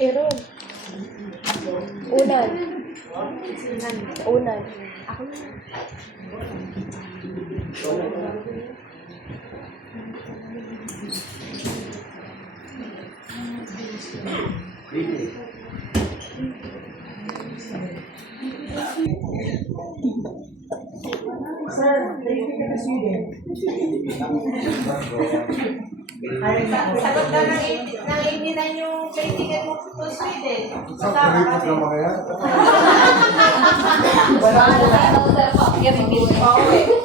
Aaron. Unan. Unan. Ako na. Sir, thank you for Sweden. Sagot daw ng imitan yung kaibigan mo to Sweden. Ang kulit mo naman kaya?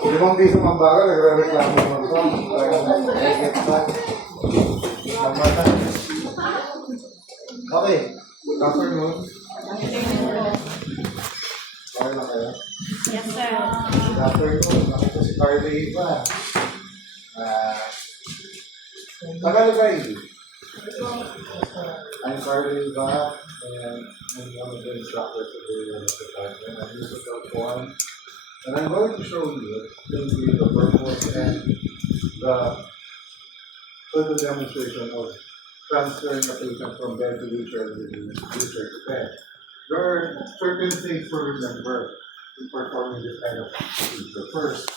Limang piso ang baga, nagre-reklamo mo ito. Okay, good afternoon. Okay na kayo? Yes, sir. Good afternoon. Nakita si Carly Eva. Tagalogay. I'm Carly Eva, and I'm one of the instructors of the department. I'm musical form. And I'm going to show you the purpose and the further demonstration of transferring a patient from bed to wheelchair to bed. There are certain things to remember in performing this kind of procedure. First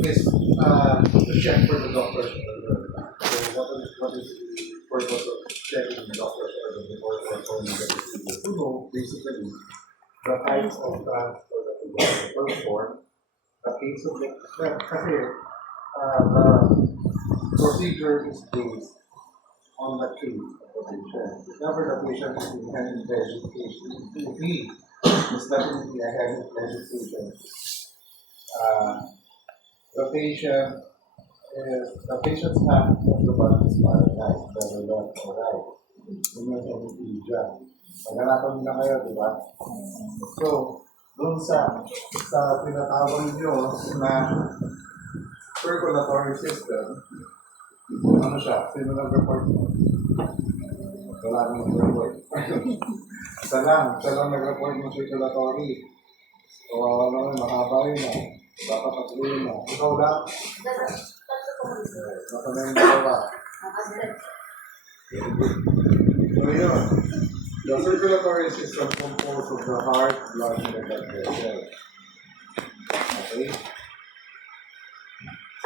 is to check for the doctor's order. So what is the purpose of checking the doctor's order before performing the procedure? To know basically the types of transfer that we want to perform, the case of the procedure is based on the case of the patient. If ever the patient is in heavy vegetation, if he is definitely a heavy vegetation, the patient's hand of the body is paralyzed, whether left or right. Yung may hemiplegia. Maganapan na kayo, di ba? So, doon sa tinatawag nyo na circulatory system, ano siya? Sino nag-report mo? Wala nang nag-report. Isa lang nag-report ng circulatory. So, ano, mahaba yun na. Baka patuloy na. Ikaw lang? Baka na yung dalawa. So, yun. The circulatory system composed of the heart, blood, and the blood vessels. Okay?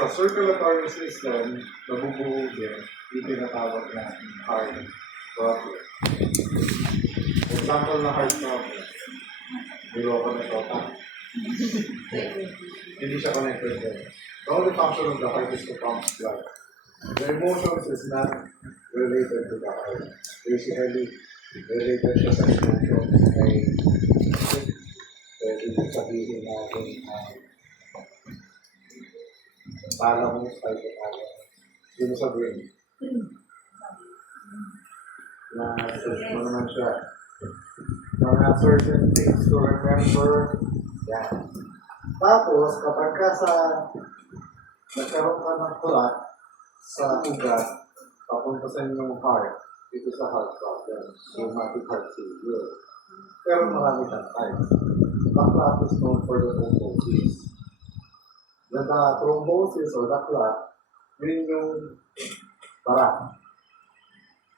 Sa circulatory system, nabubuo din yung tinatawag na heart problem. Example na heart problem. Biro ko na ito, hindi siya connected there. The only function of the heart is to pump blood. The emotions is not related to the heart. Basically, related siya sa emotions ay pwede sabihin natin thalamus, hypothalamus. Sino sa brain? Na-search mo naman siya. Mga certain things to remember. Yan. Tapos, kapag ka nagkaroon ka ng clot sa ugat, papunta sa inyong heart, ito sa heart problem, rheumatic heart failure. Pero marami kang types. The clot is known for the thrombosis. The thrombosis or the clot, yun yung bara.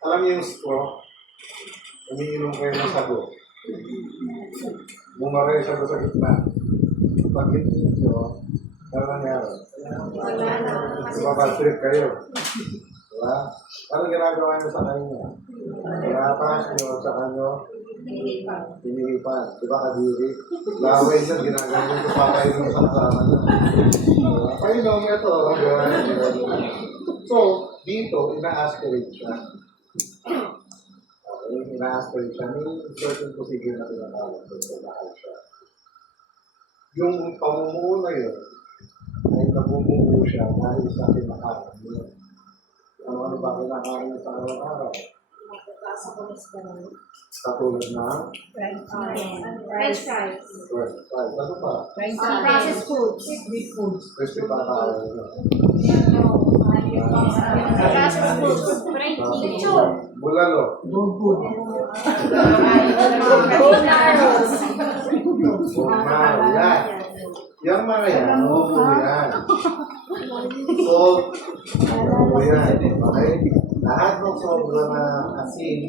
Alam niyo yung straw? Umiinom kayo ng sago. Bumaray siya sa gitna. Pag hindi nyo, ano nangyari? Mapatrip kayo. Diba? Ano ginagawa nyo sa kanya? Pinapas nyo sa kanyo? Pinilipan. Diba kadiri? Laway siya, ginagawa nyo papainom sa kasama nyo. Painom ito. So, dito, ina-aspirate siya. Ina-aspirate siya. May certain procedure na tinatawag sa mahal siya. Yung pamumuo na yun, ay nabumuo siya dahil sa kinakain niya. Ano ba kinakain niya sa araw-araw? Katulad na? French fries. French fries. Ano pa? Processed foods. Sweet foods. Crispy patay. Processed foods. French Bulalo. Dog food. Bone marrows. Bone marrow. Yan. Yung mga yan, umuwi yan. So, umuwi yan. Okay? Lahat ng sobra na asin,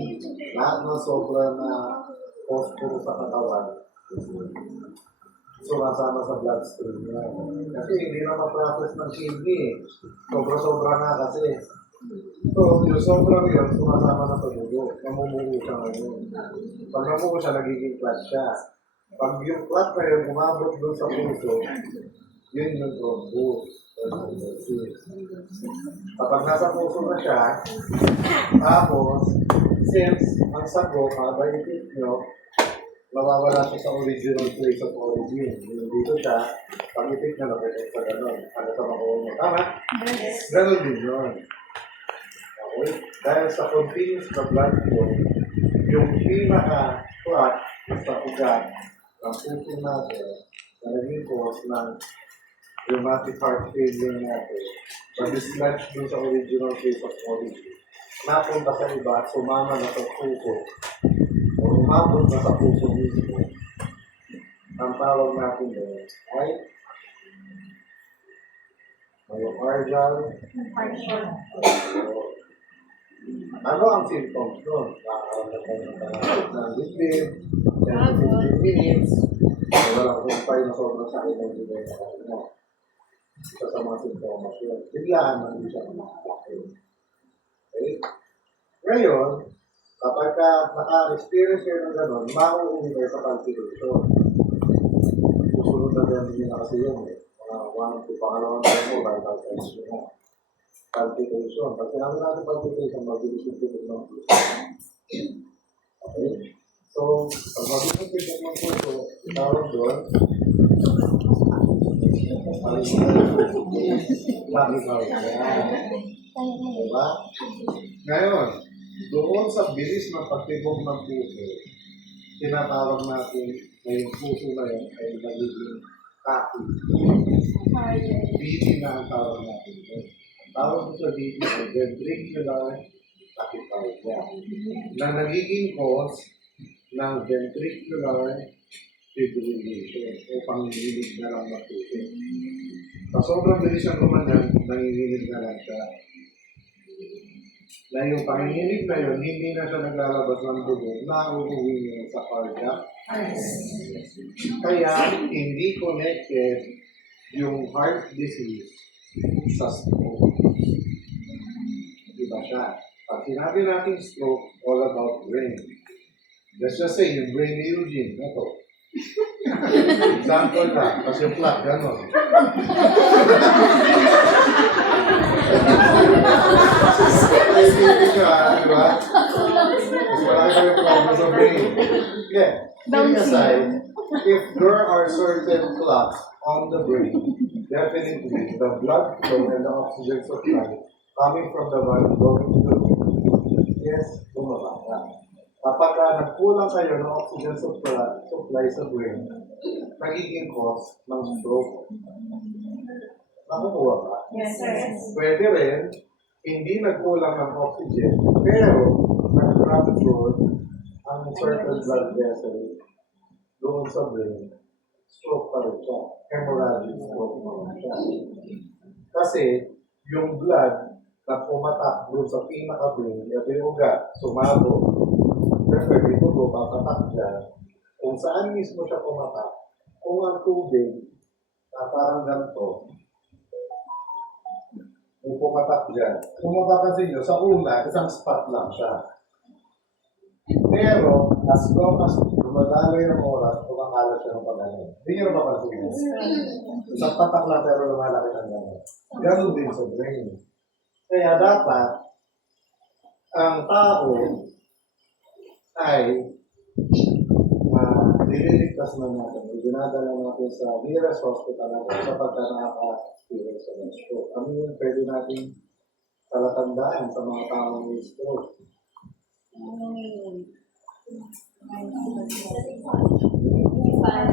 lahat ng sobra na phosphorus sa katawan, sumasama sa bloodstream yan. Kasi hindi na ma-process ng kidney. Sobra-sobra na kasi. So, yung sobrang yun, sumasama na sa dugo. Namumuo siya ngayon. Pag namumuo siya, nagiging clot siya. Pag yung clot na yun, umabot doon sa puso, yun yung thrombus. Kapag nasa puso na siya, tapos, since ang sago, kada itik nyo, nawawala siya sa original place of origin. Yung dito siya, pag itik nyo, napipit sa gano'n. Ano sa makuha mo? Tama? Gano'n din yun. Okay? Dahil sa continuous na blood flow, yung pinaka-clot sa ugat ng puso natin na naging cause ng rheumatic heart failure natin, na-dislodge dun sa original place of origin, napunta sa iba, sumama na sa puso, o umabot na sa puso mismo, ang tawag natin doon ay myocardial. Ano ang symptoms doon? Nakakaramdam kayo ng dibdib, 10 to 15 minutes, walang kumpay na sobrang sakit ng dibdib na kasi mo. Isa sa mga symptoms yun. Biglaan na hindi siya makakakit. Okay? Ngayon, kapag naka-experience kayo ng gano'n, mauuwi kayo sa palpitation. Susunod na ganun din na kasi yun eh. Mga 1 to pangalawang tayo mo, vital signs nyo na. Palpitation. Pag sinabi natin palpitation, mabilis yung titik ng puso. Okay? So, pag mabilis yung titik ng puso, tawag doon, diba? Ngayon, doon sa bilis ng pagtibok ng puso, tinatawag natin na yung puso na yun ay nagiging kaki. BP na ang tawag natin. Ang tawag ko sa BP ay ventricular tachycardia na nagiging cause ng ventricular fibrillation o panginginig na lang ng puso. Sa sobrang bilis ng kumanan, nanginginig na lang siya. Na yung panginginig na yun, hindi na siya naglalabas ng dugo, nauuwi niya sa cardiac. Kaya, hindi connected yung heart disease sa stroke. Diba siya? Pag sinabi natin stroke, all about brain. Let's just say, yung brain ni Eugene, ito. Example lang, kasi yung plug, gano'n. Hindi ka, di ba? Kasi marami kayo problems sa brain. Yeah, kidding aside, if there are certain clots on the brain, definitely the blood flow and the oxygen supply coming from the body going to the brain, yes, bumaba na. Kapag nagkulang kayo ng oxygen supply sa brain, nagiging cause ng stroke. Nakukuha ba? Yes, sir. Pwede rin, hindi nagkulang ng oxygen, pero nag-fracture ang certain blood vessel doon sa brain, stroke pa rin siya. Hemorrhagic stroke naman siya. Kasi yung blood na pumatak doon sa pinaka-brain, yung ugat, sumabog, pero dito po, papatak dyan, kung saan mismo siya pumatak, kung ang tubig na parang ganito, may pumatak dyan. Kung mapapansin nyo, sa una, isang spot lang siya. Pero, as long as dumadaloy ng oras, kumakalat siya ng pagano. Hindi nyo na mapansin nyo. Isang patak lang pero lumalaki ng gano'n. Ganon din sa brain. Kaya dapat, ang tao ay nililigtas na natin. Dinadala natin sa nearest hospital natin sa pagka-nakaka-experience ng stroke. Ano yung pwede natin palatandaan sa mga taong may stroke?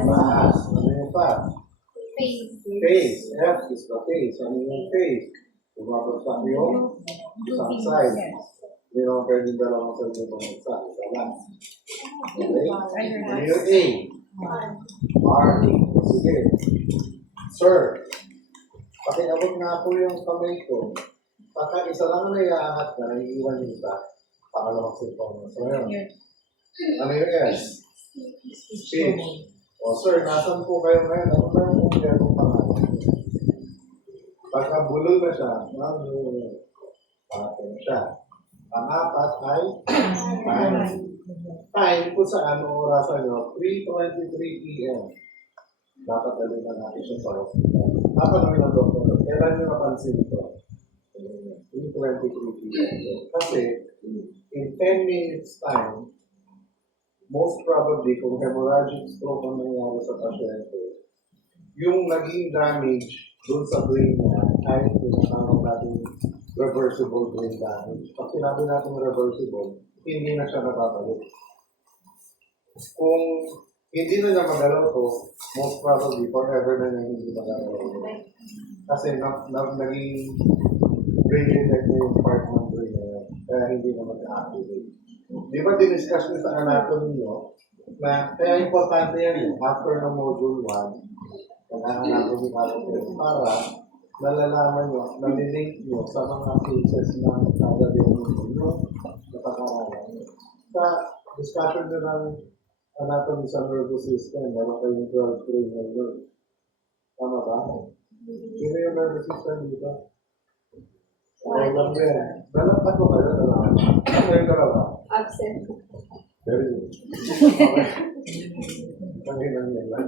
Baas. Ano yung pa? Face. F is the face. Ano yung face? Bumabagsak yung isang side. Hindi naman pwede dalawang sa inyo bumagsak. Isa lang. Okay? Ano yung A? R. Sige. Sir, pakiabot nga po yung kamay ko. Pagka isa lang na iaangat na, naiiwan yung isa, pangalawang simptomas. So, yun. Ano yung S? Speech. O sir, nasan po kayo ngayon? Ano ba yung kong pangalan? Pagka bulol na siya, pangatay na siya. Pangapat ay time kung saan ang orasan nyo, 3:23 p.m. Dapat dali na natin siya sa hospital. Dapat ng doktor, kailan nyo napansin ito? 3:23 p.m. Kasi, in 10 minutes time, most probably, kung hemorrhagic stroke ang nangyari sa pasyente, yung naging damage dun sa brain niya, kahit tinatawag natin reversible brain damage. Pag sinabi natin reversible, hindi na siya nababalik. Kung hindi na niya magalaw to, most probably, forever na niya hindi magalaw. Kasi naging brain-related na yung part ng brain na yun, kaya hindi na mag-activate. Di ba diniscuss niyo sa anatomy niyo na kaya importante yan after ng module 1 ng anatomy natin para nalalaman nyo, nalilink nyo sa mga cases na nagkagaling nyo napakaralan nyo. Sa discussion nyo ng anatomy sa nervous system, meron kayong 12 cranial nerve. Tama ba? Sino yung nervous system dito? Ay, lang din. Dalang ako kayo, dalang. Ano yung dalawa? Absent. Very good. Panginoon yan lang.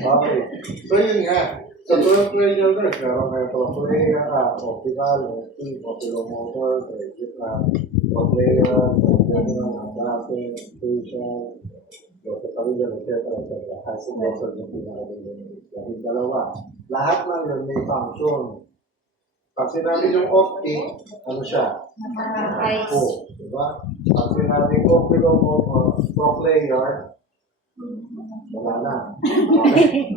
Okay. So yun nga. Sa 12 cranial nerves, meron kayo trochlea, optical, oculomotor, cochlea, base, facial, occipital, etc. Kasi most of yung pinakaganda. Yung dalawa. Lahat ng yun may function. Pag sinabi yung optic, ano siya? O, diba? Pag sinabi ko, cochlear, wala na. Okay.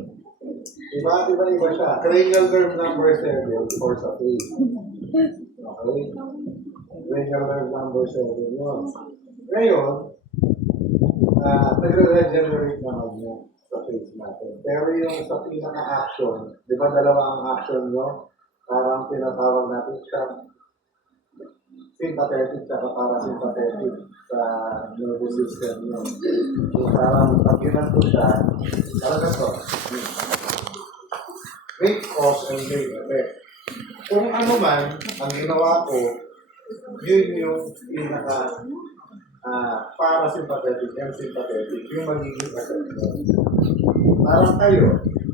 Diba iba siya? Cranial nerve number 7 for sa face. Okay? Cranial nerve number 7 yun. Ngayon, nagre-regenerate naman niya sa face natin. Pero yung sa pinaka-action, di ba dalawa ang action nyo? Parang tinatawag natin siya sympathetic at parasympathetic sa nervous system nyo. So parang pag ginanto siya, talaga to. Great cause and great effect. Kung ano man ang ginawa ko, yun yung pinaka parasympathetic and sympathetic, yung magiging effect mo. Parang kayo,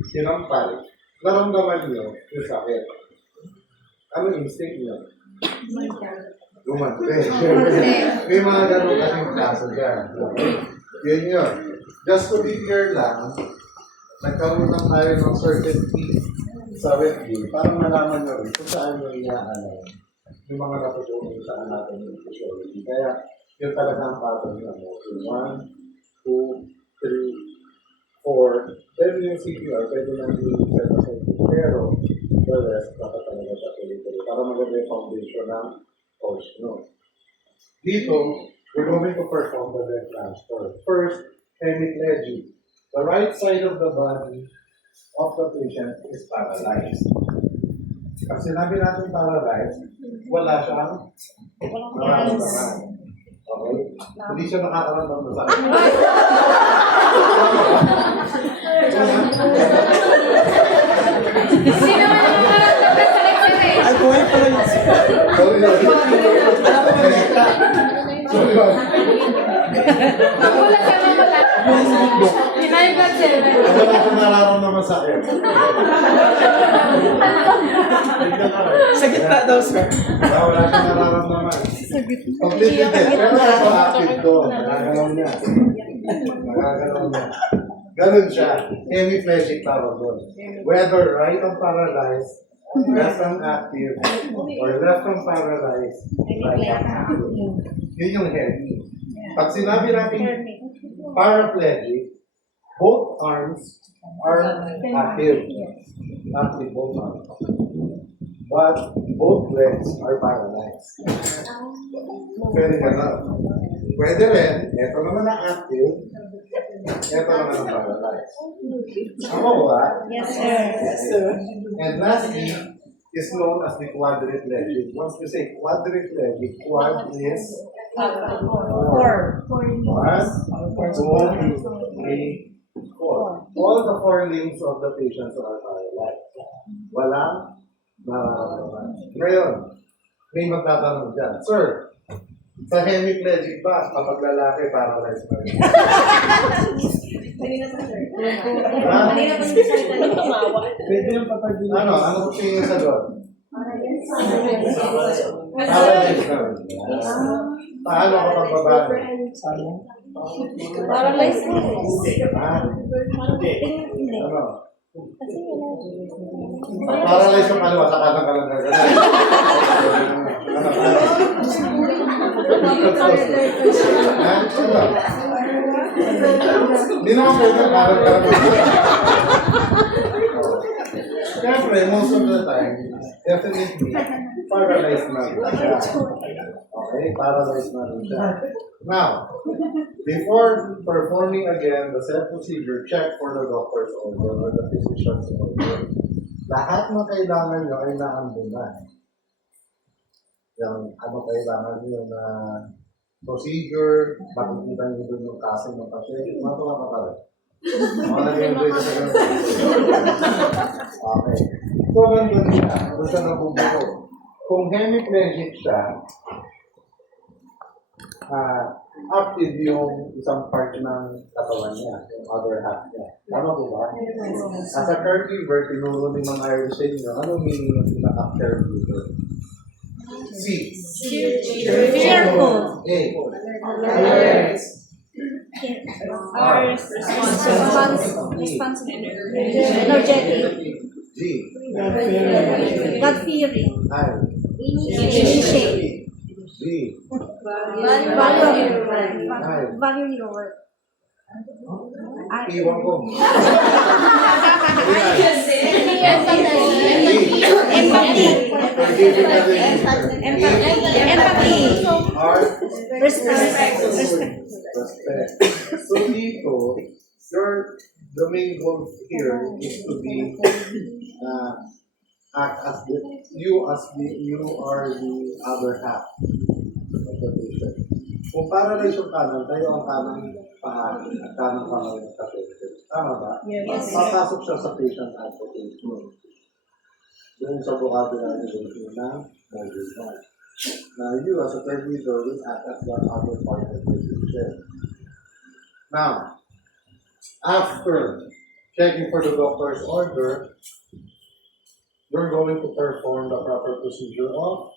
sinampal, naramdaman nyo yung sakit. Ano instinct nyo? Gumante. May mga ganun kasing kaso dyan. Yun yun. Just to be clear lang, nagkaroon lang tayo ng certain key sa review para malaman nyo rin kung saan nyo inaalam yung mga natutunan sa anatomy and physiology. Kaya yun talaga ang pattern nyo. 1, 2, 3, 4. Then yung CPR, pwede nang i-set aside. Pero the rest, dapat talaga siya tuloy-tuloy para maganda yung foundation ng course, no? Dito, we're going to perform the leg transfer. First, hemiplegic. The right side of the body of the patient is paralyzed. Pag sinabi natin paralyzed, wala siyang nararamdaman. Okay? Hindi siya nakakaramdam na sakit. Sino man ang makaramdam ka sa x-ray? Ay, buhay pala yun. Magulat ka na wala. High blood cell. Ano lang kung nararamdaman sa akin? Sa gitna daw, sir. Wala siyang nararamdaman. Completely dead. Pero ito active to. Nagagalaw niya. Nagagalaw niya. Ganun siya. Hemiplegic tawag doon. Whether right ang paralyzed, left ang active, or left ang paralyzed, right ang active. Yun yung hemi. Pag sinabi natin paraplegic, both arms are active. Active both arms. But both legs are paralyzed. Pwede ka na. Pwede rin, ito naman na active, Ito lang ang paralyze. Ako ba? Yes, sir. And lastly, is known as the quadriplegic. Once we say quadriplegic, quad is Four. 1, 2, 3, 4. All the 4 limbs of the patients are paralyzed. Walang nararamdaman. Ngayon, may magtatanong dyan, Sir, sa hemiplegic ba, kapag lalaki, paralyzed pa rin? Kanina pa, sir. Ha? Kanina pa yung salita niyo. Pwede yung papagin. Ano po tingin sa doon? Paralyzed na rin. Paano kapag babae? Paralyzed na. Ha? Hindi. Ano? Paralyzed yung kaliwa, sa kanang kalang gagawin. Ha? Ano? Hindi naman pwede ang parang Siyempre, most of the time, definitely, paralyzed na rin siya. Okay, paralyzed na rin siya. Now, before performing again the said procedure, check for the doctor's order or the physician's order. Lahat ng kailangan nyo ay naandun na. Yung ano kailangan nyo na procedure, makikita nyo doon yung kaso ng pasyente, matuwa ka pa rin. Mga nag-enjoy ka sa ganun. Okay. So, nandun siya. Doon siya nabubuo. Kung hemiplegic siya, active yung isang part ng katawan niya, yung other half niya. Tama po ba? As a caregiver, tinuro ni Ma'am Iris sa inyo, anong meaning ng pinaka-caregiver? C. Fearful. A. Alert. R. Responsible. Energetic. G. God-fearing. I. Initiate. G. Value your work. Iwan ko. Empathy. R. Respect. Respect. So dito, the main goal here is to be act as you are the other half of the patient. Kung paralyzed yung kanan, tayo ang kanang paa at kanang kamay ng patient. Tama ba? Yes. Papasok siya sa patient advocate. Doon sa vocabulary ng module 1. Now, you as a caregiver will act as the other part of the patient. Now, after checking for the doctor's order, we're going to perform the proper procedure of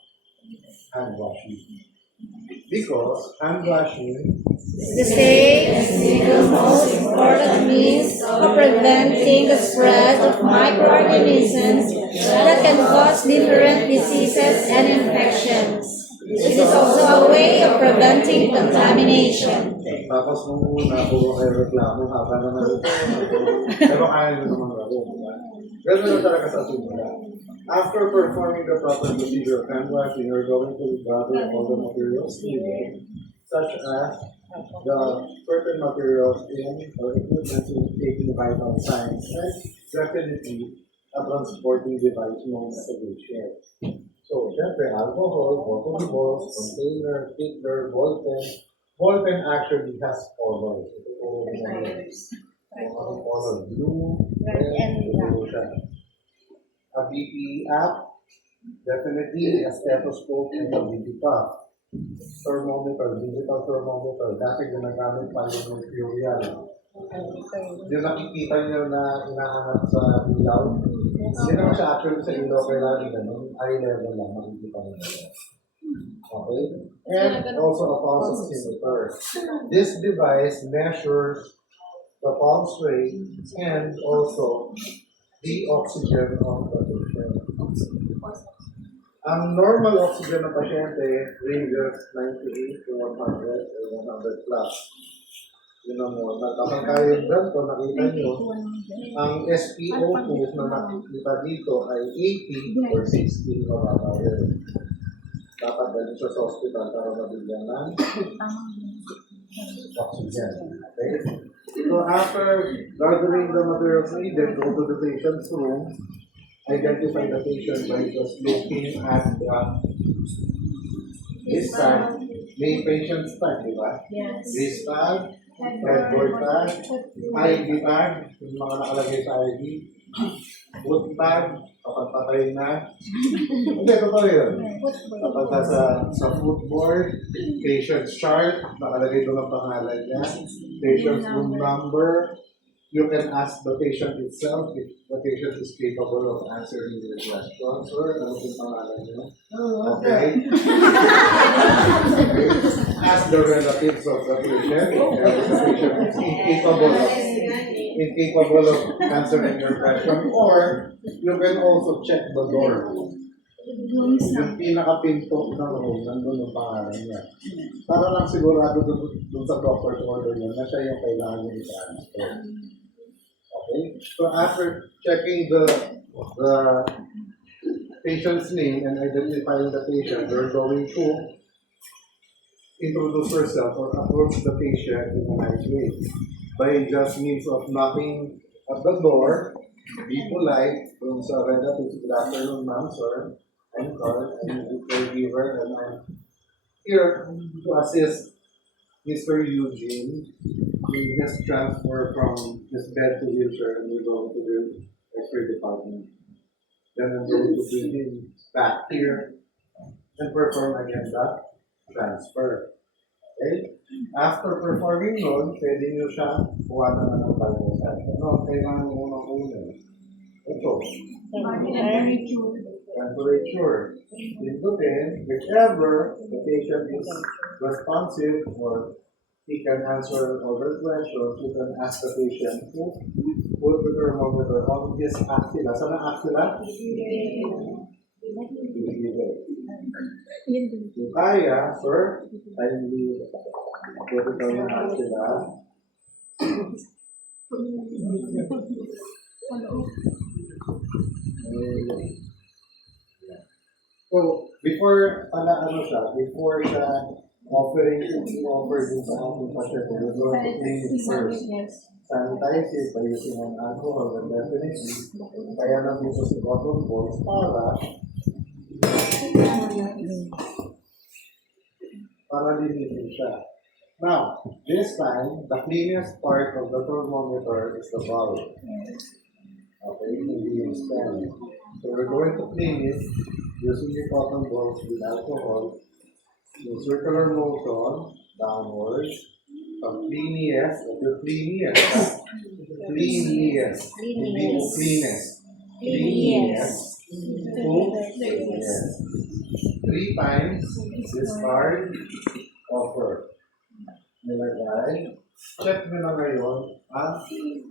hand washing. Because hand washing The single most important means of preventing the spread of microorganisms that can cause different diseases and infections. It is also a way of preventing contamination. tapos nung una, puro kayo reklamo, haba naman ito. Pero kaya nyo naman gawin, diba? Ganun na talaga sa simula. After performing the proper procedure of hand washing, you're going to gather all the materials needed, such as the certain materials in or equipment in taking vital signs, and definitely a transporting device known as a wheelchair. So, syempre, alcohol, bottle balls, container, sticker, ball pen. Ball pen actually has colors. Ito po yung color blue, red, and blue siya. A BPE app, definitely a stethoscope and a BP cuff. Thermometer, digital thermometer. Dati ginagamit pa yung mercurial. Yung nakikita nyo na inaangat sa ilaw, hindi naman siya actually sa ilaw, kailangan ganun, eye level lang, makikita nyo. Okay? And also a pulse oximeter. This device measures the pulse rate and also the oxygen of the patient. Ang normal oxygen ng pasyente ranges 98 to 100 or 100 plus. Yun ang normal. Kapag kayo ganito, nakita nyo, ang SpO2 na nakikita dito ay 80 or 60 na mababa. Dapat galing siya sa hospital para mabigyan ng oxygen. Okay? So after gathering the materials needed, go to the patient's room, identify the patient by just looking at the wristband. May patient's tag, di ba? Yes. Wristband, headboard tag, ID tag, yung mga nakalagay sa ID, foot tag, kapag patay na. Hindi, totoo yun. Kapag sa footboard, patient's chart, nakalagay doon ang pangalan niya, patient's room number. You can ask the patient itself if the patient is capable of answering your questions. Sir, ano yung pangalan niyo? Okay. Ask the relatives of the patient if the patient is incapable of answering your question. Or you can also check the door. Yung pinaka-pinto ng room, nandun yung pangalan niya. Para lang sigurado dun sa doctor's order niya na siya yung kailangan niya i-transfer. Okay? So after checking the patient's name and identifying the patient, you're going to introduce yourself or approach the patient in a nice way by just means of knocking at the door, be polite, kung sa relatives, good afternoon, ma'am, sir, I'm Carl, I'm the caregiver, and I'm here to assist Mr. Eugene in his transfer from his bed to wheelchair, and we're going to the X-ray department. Then I'm going to bring him back here and perform again the transfer. Okay? After performing nun, pwede nyo siya kuha naman ng vital signs. Ano, kailangan mo unang una. Ito. Temperature. Pindutin, whichever the patient is responsive or he can answer other questions, you can ask the patient to put the thermometer on his axilla. Saan ang axilla? Kung kaya, sir, kindly put it on yung axilla. So, before siya offer din sa ating pasyente, we're going to clean it first. Sanitize it by using an alcohol and definitely, kaya na dito sa cotton balls para linisin siya. Now, this time, the cleanest part of the thermometer is the valve. Okay, hindi yung stem. So we're going to clean it using the cotton balls with alcohol in circular motion downwards from cleanest to cleanest. Cleanest. Hindi po cleanest. Cleanest to cleanest. 3 times discard offer. Nilagay. Check nyo na ngayon ang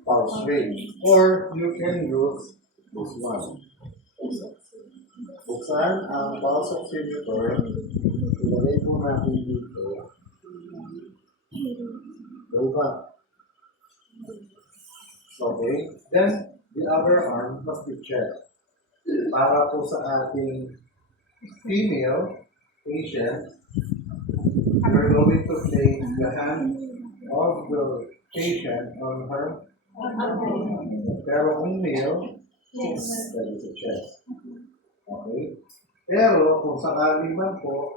pulse rate. Or you can use this one. Buksan ang pulse oximeter. Ilagay po natin dito. Diba? Okay. Then, the other arm must be checked. Para po sa ating female patient, we're going to place the hand of the patient on her. Pero kung male, that is a chest. Okay? Pero kung sakali man po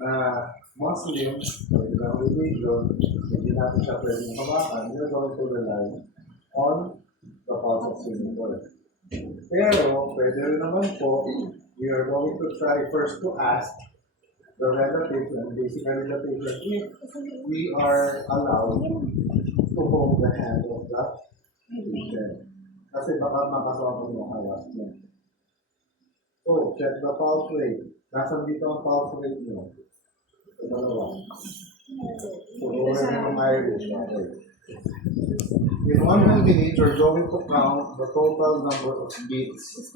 na Muslim or ilang religion, hindi natin siya pwedeng hawakan, we're going to rely on the pulse oximeter. Pero pwede rin naman po, we are going to try first to ask the relatives and basically the patient if we are allowed to hold the hand of the patient. Kasi baka makasama yung hawak niya. So, check the pulse rate. Nasaan dito ang pulse rate nyo? Sa dalawa. So, gawin nyo ng Irish. Okay. In 1 minute, you're going to count the total number of beats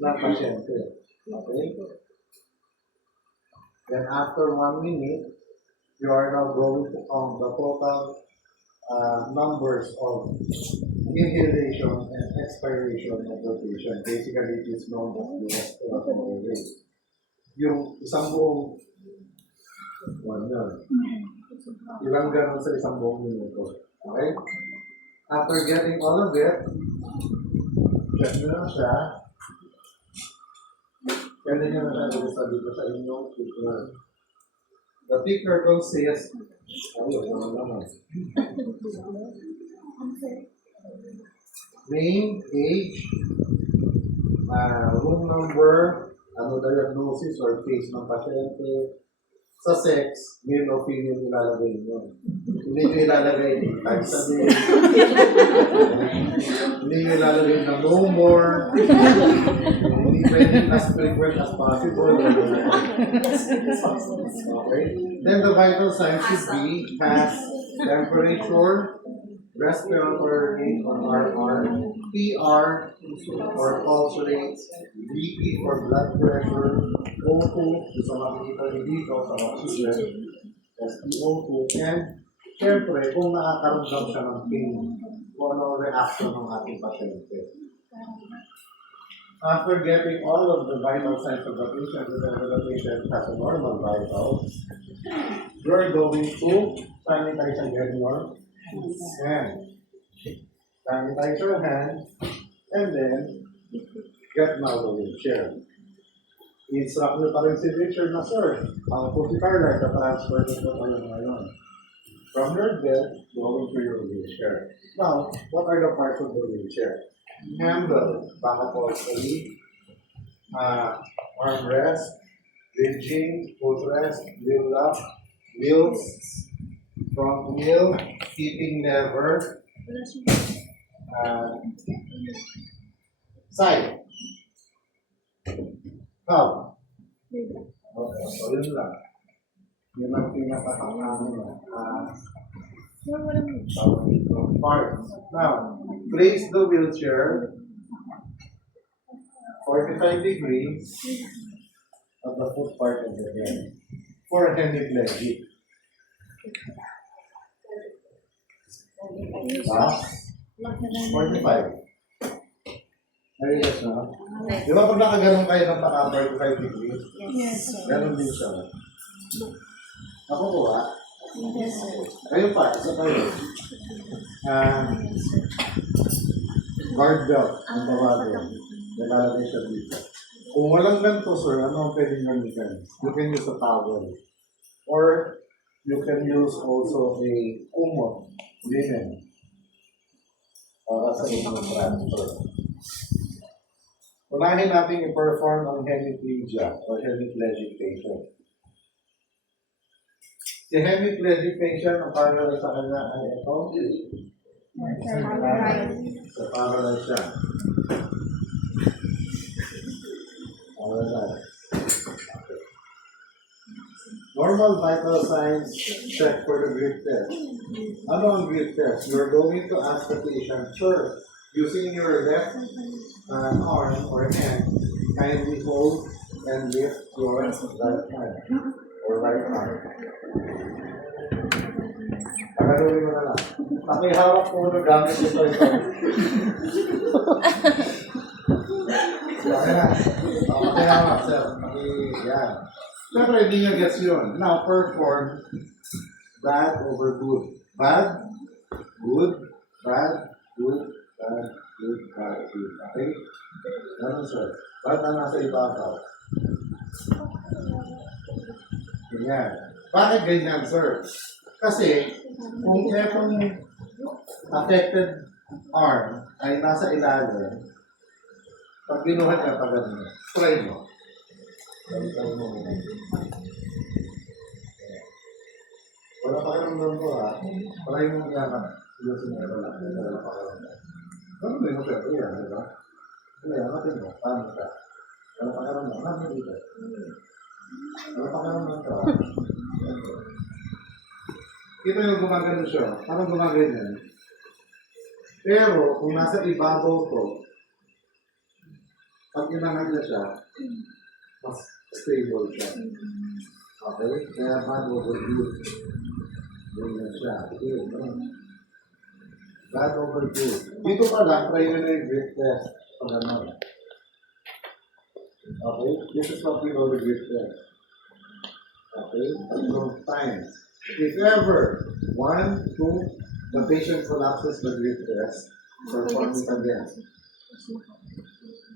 ng pasyente. Okay? Then after 1 minute, you are now going to count the total numbers of inhalation and expiration of the patient. Basically, it is known as the respiratory rate. Yung isang buong, ilang ganun sa isang buong minuto? Okay? After getting all of it, check nyo na siya. Pwede nyo na siya dito sa inyong ticker. The ticker consists, name, age, room number, diagnosis or case ng pasyente. Sa sex, male o female ilalagay nyo. Hindi nyo ilalagay type sa day. Hindi nyo ilalagay na no more. Hindi pwede as frequent as possible. Okay? Then the vital signs should be has temperature, respiratory rate or RR, PR or pulse rate, BP or blood pressure, O2, sa makikita nyo dito sa oxygen, SpO2, and syempre kung nakakaramdam siya ng pain, kung ano ang reaction ng ating pasyente. After getting all of the vital signs of the patient, whenever the patient has a normal vital, you're going to sanitize again your hand. Sanitize your hand, and then get out of the wheelchair. I-instruct nyo pa rin si Richard na, sir, ang po si Carla, transfer nyo po kayo ngayon. From your bed, going to your wheelchair. Now, what are the parts of the wheelchair? Handle, baka-postury, armrest, bridging, footrest, wheel lock, wheels, front wheel, keeping lever, side. How? Okay, so yun lang. Yun ang pinakakakaano parts. Now, place the wheelchair 45 degrees at the foot part of the head for hemiplegic. Last, 45. Ayos na. Di ba pag nakaganon kayo ng naka-45 degrees? Yes. Ganon din siya. Nakukuha? Yes, sir. Kayo pa, isa kayo. Guard belt, ang tawagin. Nakalagay siya dito. Kung walang ganito, sir, ano ang pwedeng gamitin? You can use a towel. Or you can use also a kumot, linen. Para sa inyong transfer. Unahin natin i-perform ang hemiplegia or hemiplegic patient. Si hemiplegic patient, ang paralyze sa kanya ay ito. So, paralyze siya. Paralyze. Okay. Normal vital signs, check for the grip test. Ano ang grip test? You're going to ask the patient, sir, using your left arm or hand, kindly hold and lift your right hand or right arm. Pagaluin mo na lang. Pakihawak po na gamit ito. Okay na. Pakihawak, sir. Yan. Siyempre, hindi nyo gets yun. Now, perform bad over good. Bad, good, bad, good, bad, good, bad, good. Okay? Ganun, sir. Bad na nasa ibabaw. Ganyan. Bakit ganyan, sir? Kasi, kung itong affected arm ay nasa ilalim, pag binuhat ka pa ganun, try mo. Wala pa karamdam ko, ha? Try mo yan. Wala pa karamdam. Ganun din mo siya. Yan, di ba? Yan, natin mo. Paano ka? Wala pa karamdam. Natin dito. Wala pa karamdam ka. Kita yung gumagano siya. Parang gumaganyan. Pero, kung nasa ibabaw ko, pag inangan na siya, mas stable siya. Okay? Kaya bad over good. Ganyan siya. Okay, bad over good. Dito pa lang, try nyo na yung grit test. Pag ano. Okay? This is what we call the grit test. Okay? Tatlong times. If ever, 1, 2, The patient collapses with great rest. Perform it again.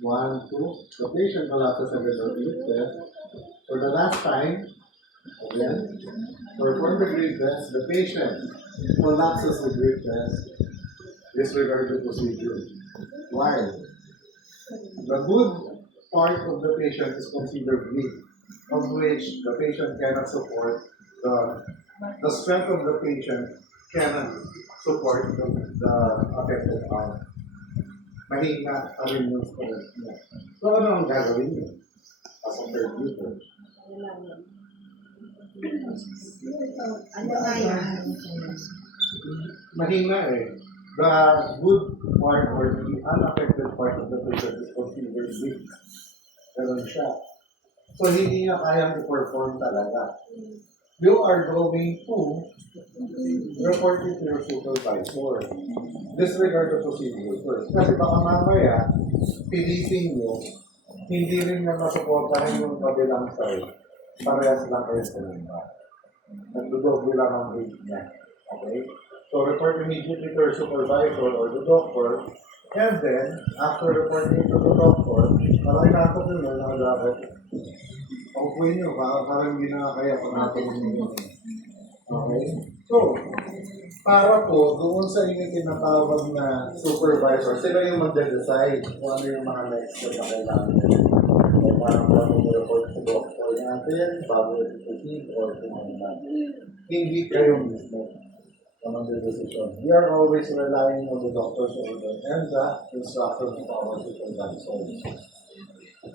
1, 2. The patient collapses again with great rest. For the last time, again, perform the great rest. The patient collapses with great rest. Disregard the procedure. Why? The good part of the patient is considered weak, of which the patient cannot support the strength of the patient cannot support the affected arm. Mahina pa rin yung strength niya. So ano ang gagawin niyo as a caregiver? Mahina eh. The good part or the unaffected part of the patient is considered weak. Ganun siya. So hindi niya kayang i-perform talaga. You are going to report it to your supervisor. Disregard the procedure first. Kasi baka mamaya, pilitin nyo, hindi rin na masuportahan yung kabilang side. Parehas lang kayo sa namba. Nagdodoble lang ang rate niya. Okay? So report immediately to your supervisor or the doctor. And then, after reporting to the doctor, parang nato ko yun, dapat paupuin nyo, parang hindi na kaya panatong nyo. Okay? So, para po, doon sa inyo tinatawag na supervisor, sila yung magde-decide kung ano yung mga next step na kailangan. O parang bago mo report sa doctor natin, bago i-proceed, or kung ano na. Hindi kayo mismo on the decision. We are always relying on the doctor's order and the instructions of our supervisors.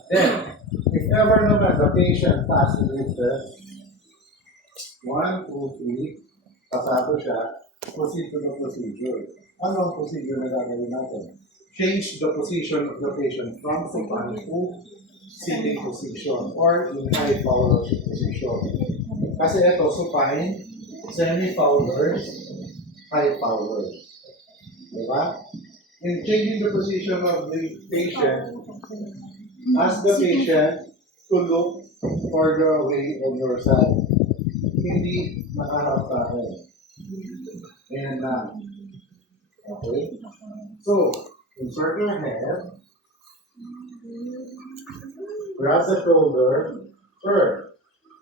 Then, if ever naman the patient passes with test, 1, 2, 3, pasado siya, proceed to the procedure. Ano ang procedure na gagawin natin? Change the position of the patient from supine to sitting position or in high power position. Kasi ito, supine, semi-powers, high powers. Diba? In changing the position of the patient, ask the patient to look further away on your side. Hindi nakaharap sa akin. And okay? So, insert your head, grab the shoulder, first.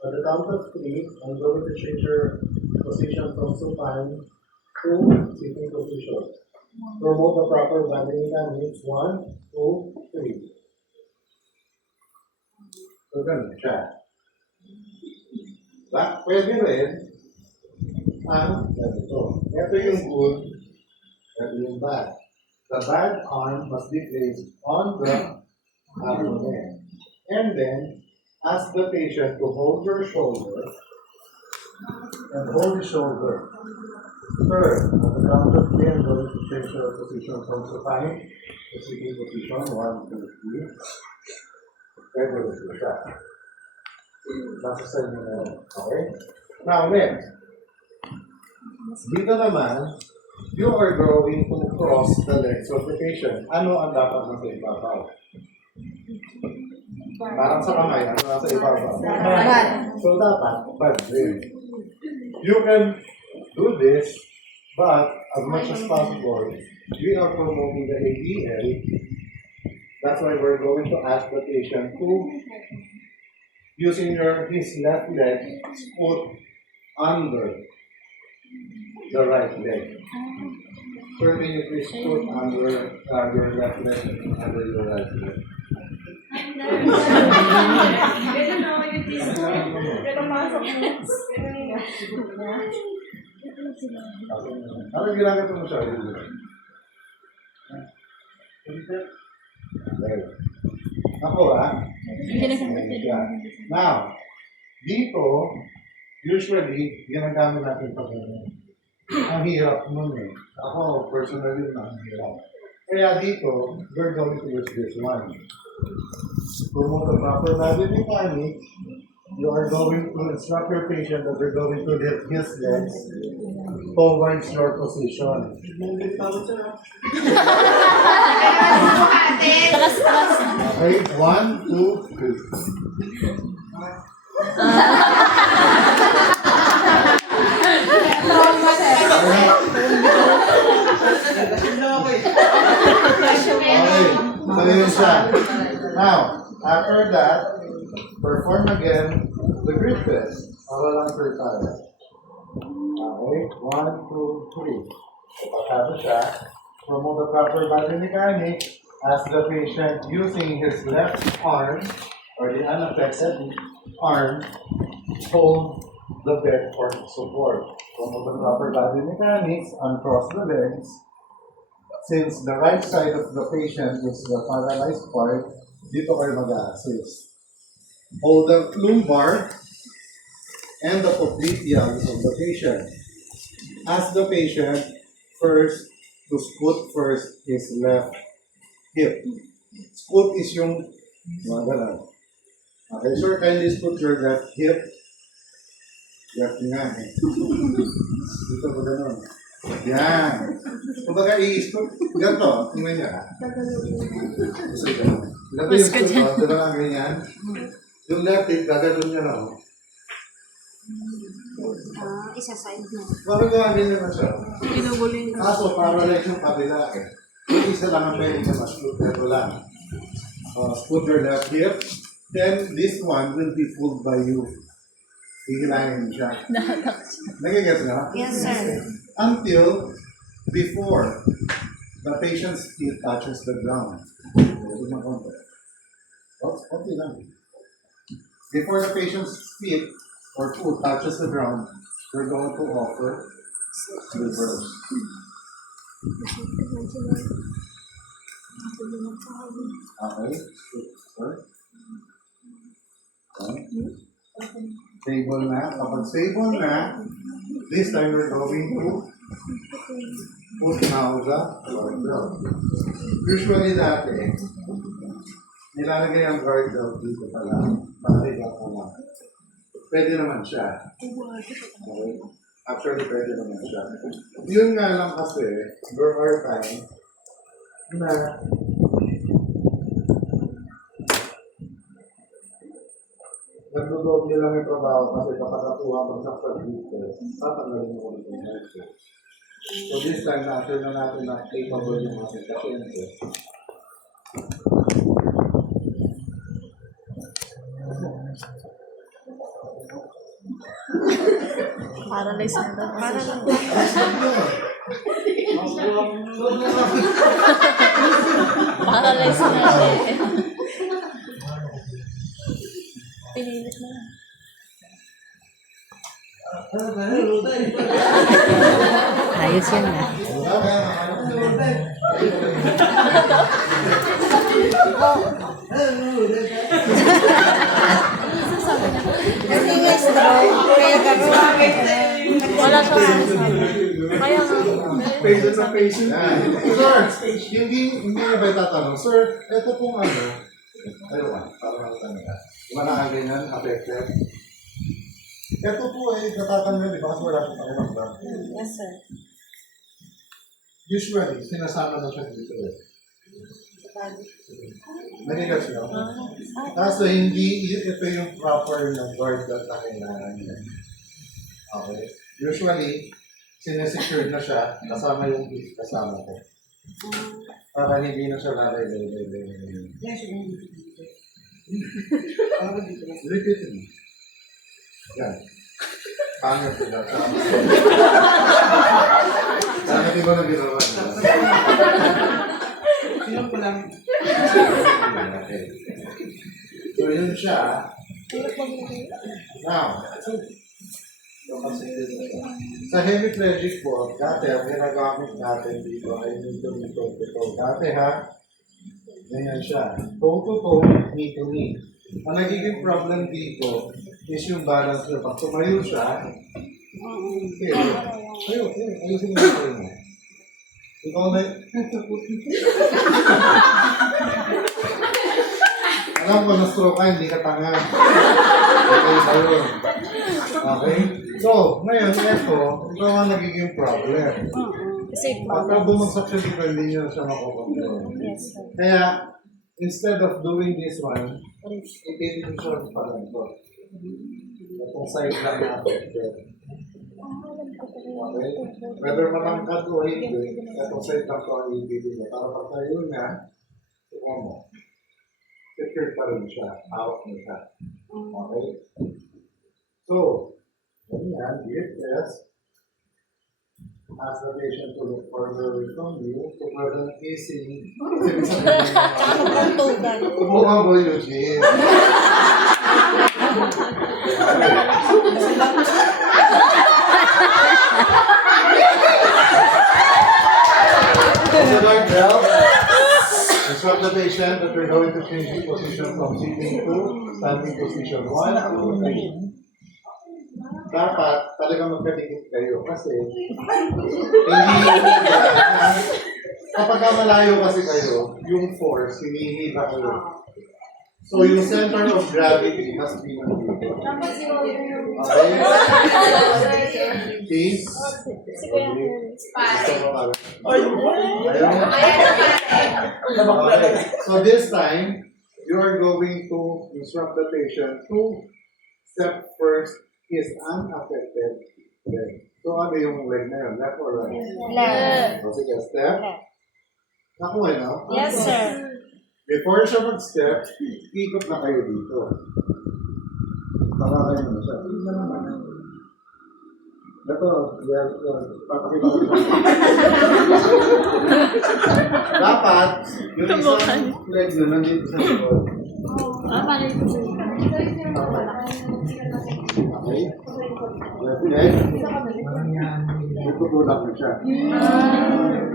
At the count of 3, I'm going to change your position from supine to sitting position. Promote the proper bending dynamics. 1, 2, 3. So, ganun siya. Pwede rin ang ganito. Ito yung good, ito yung bad. The bad arm must be placed on the abdomen. And then, ask the patient to hold your shoulder and hold the shoulder. Third, at the count of 3, I'm going to change your position from supine to sitting position. 1, 2, 3. Pwede rin siya. Nasa sa inyo na yun. Okay? Now, next. Dito naman, you are going to cross the legs of the patient. Ano ang dapat nasa ibabaw? Parang sa kamay, ano nasa ibabaw? So, dapat, bad din. You can do this, but as much as possible, we are promoting the ADL. That's why we're going to ask the patient to, using his left leg, put under the right leg. Sir, can you please put under your left leg under your right leg? Ano ginagawa mo siya? Ako Now, dito, usually, ginagamit natin pa ganyan. Ang hirap nun eh. Ako, personally, ang hirap. Kaya dito, we're going to use this one. Promote the proper body mechanics. You are going to instruct your patient that you're going to lift his legs towards your position. Okay, 1, 2, 3. So yun siya. Now, after that, perform again the grip test. Para lang per tayo. Okay, 1, 2, 3. So pasado siya. Promote the proper body mechanics as the patient using his left arm or the unaffected arm hold the bed for support. Promote the proper body mechanics, uncross the legs. Since the right side of the patient is the paralyzed part, dito kayo mag-assist. Hold the lumbar and the popliteals of the patient. Ask the patient first to scoot first his left hip. Scoot is yung mga ganun. Okay, sir, kindly scoot your left hip. Left nga eh. Dito po ganun. Yan. Kung baga i-scoot, ganito, tingnan niya. Gusto ganun. Ganito yung scoot, diba nga ganyan? Yung left hip, gagano'n niya na. Isa-side mo. Bakit nga ganyan na siya? Pinubulin ka. Kaso, paralyze yung kabila eh. Yung isa lang ang pwede na ma-scoot. Ito lang. Scoot your left hip. Then, this one will be pulled by you. Hihilahin siya. Nagigets nga? Yes, sir. Until before the patient's feet touches the ground. Ito na konti. Okay lang. Before the patient's feet or foot touches the ground, we're going to offer reverse. Okay. Okay. Stable na. Kapag stable na, this time we're going to put now the guard belt. Usually dati, nilalagay ang guard belt dito pala. Pakiga ko lang. Pwede naman siya. Okay? Actually, pwede naman siya. Yun nga lang kasi, there are times na nagdodoble lang yung trabaho kasi kapag natuwa mo sa dito, tatanggalin mo ulit yung headset. So this time, na-after na natin na capable yung ating pasyente. Paralyzed na daw. Paralyzed na siya eh. Pinilit na. Ayos yan na. Kasi nga strong, kaya gagawin. Wala siya sinasabi. Kaya nga. Patient na patient. Sir, hindi na ba itatanong? Sir, ito pong ano, ayun, parang natanong ka. Wala ka ganyan, affected. Ito po ay natatanggal, di ba? Kasi wala siyang pakiramdam. Yes, sir. Usually, sinasama na siya dito eh. Nagigats niyo? Kaso hindi ito yung proper na guard na kailangan niya. Okay? Usually, sinesecured na siya, kasama yung piece, kasama ko. Para hindi na siya lalay. Repeat mo. Yan. Pangit ko na. Sana di ba na ginawa niya? Sino ko lang? Okay. So yun siya. Now, sa hemiplegic po, dati ang ginagamit natin dito ay nito. Dati ha, ganyan siya. Toe to toe, knee to knee. Ang nagiging problem dito is yung balance niya. Pag tumayo siya, okay. Ayusin mo mo. Ikaw na, alam ko na-stroke ka, hindi ka tanga. Okay, ayun. Okay? So, ngayon, ito ang nagiging problem. Kasi Pagka bumagsak siya dito, hindi niya siya makukontrol. yes, sir. Kaya, instead of doing this one, ipitin siya pa lang ito. Itong side lang natin. Okay? Whether malangkad o hindi, itong side lang ito ang ipitin niya. Para pagkayo niya, Tingnan mo. Secure pa rin siya. Out na siya. Okay? So, ganyan, DFS. Ask the patient to look further away from you to prevent kissing. Kakapagtugan. Kumuha mo yung Eugene. Consider bell. Instruct the patient that we're going to change the position from sitting to standing position. 1, 2, 3. Dapat talagang magkadikit kayo kasi hindi kapag malayo kasi kayo, yung force, hinihila kayo. So yung center of gravity must be nandito. Okay? Peace. Okay. So this time, you are going to instruct the patient to step first is unaffected leg. So ano yung leg na yun? Left or right? Left. O sige, step. Nakuha, no? Yes, sir. Before siya mag-step, ikot na kayo dito. Pakakain mo na siya. Tingnan naman. Ito, papakita ko. Dapat, yung isang leg na nandito sa likod. Okay? Left leg. Tutulak mo siya.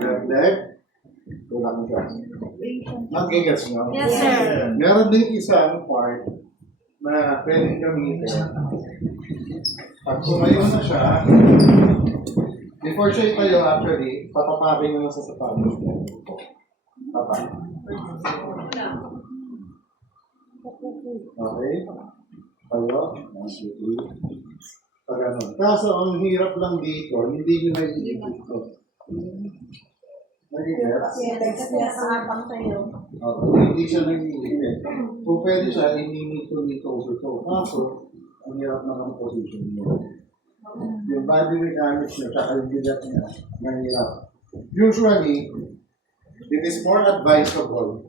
Left leg. Tulak mo siya. Mag-igets nyo? Yes, sir. Meron din isang part na pwedeng gamitin. Pag sumayo na siya, before siya itayo actually, papapabing mo na sa sapatos niya. Papa. Okay? Tayo. Pag ano. Kaso ang hirap lang dito, hindi nyo naiigit ito. Nag-igets? Hindi siya nag-igit. Kung pwede siya, hinimito-nito ito. Kaso, ang hirap naman ang position niya. Yung body mechanics niya, saka yung bigat niya, mahirap. Usually, it is more advisable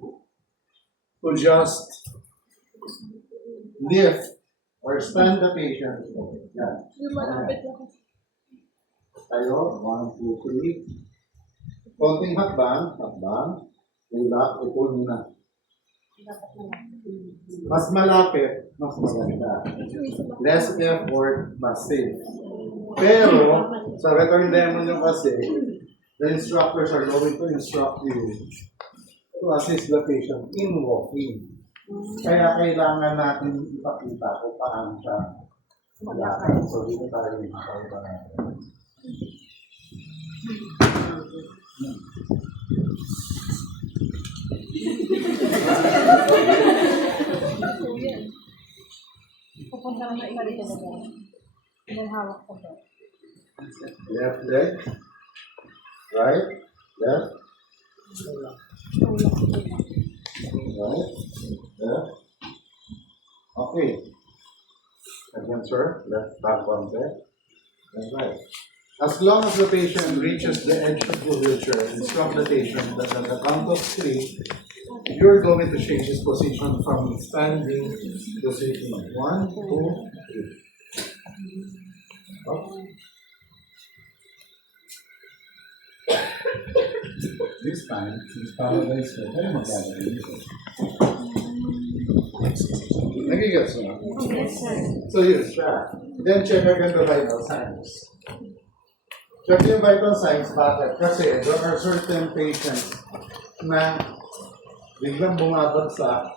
to just lift or stand the patient. Yan. Tayo, 1, 2, 3. Konting hakbang, ulak, upo muna. Mas malapit, mas maganda. Less effort, mas safe. Pero, sa return demo nyo kasi, the instructors are going to instruct you to assist the patient in walking. Kaya kailangan natin ipakita kung paano siya malakad. So, dito tayo ipakita natin. Left leg, right, left, right, left. Okay. Again, sir. Left, back one there. That's right. As long as the patient reaches the edge of the wheelchair, instruct the patient that at the count of 3, you're going to change his position from standing to sitting. 1, 2, 3. Up. This time, he's probably still very much nagigets mo? Yes, sir. So yun siya. Then check again the vital signs. Check yung vital signs, bakit? Kasi there are certain patients na biglang bumabagsak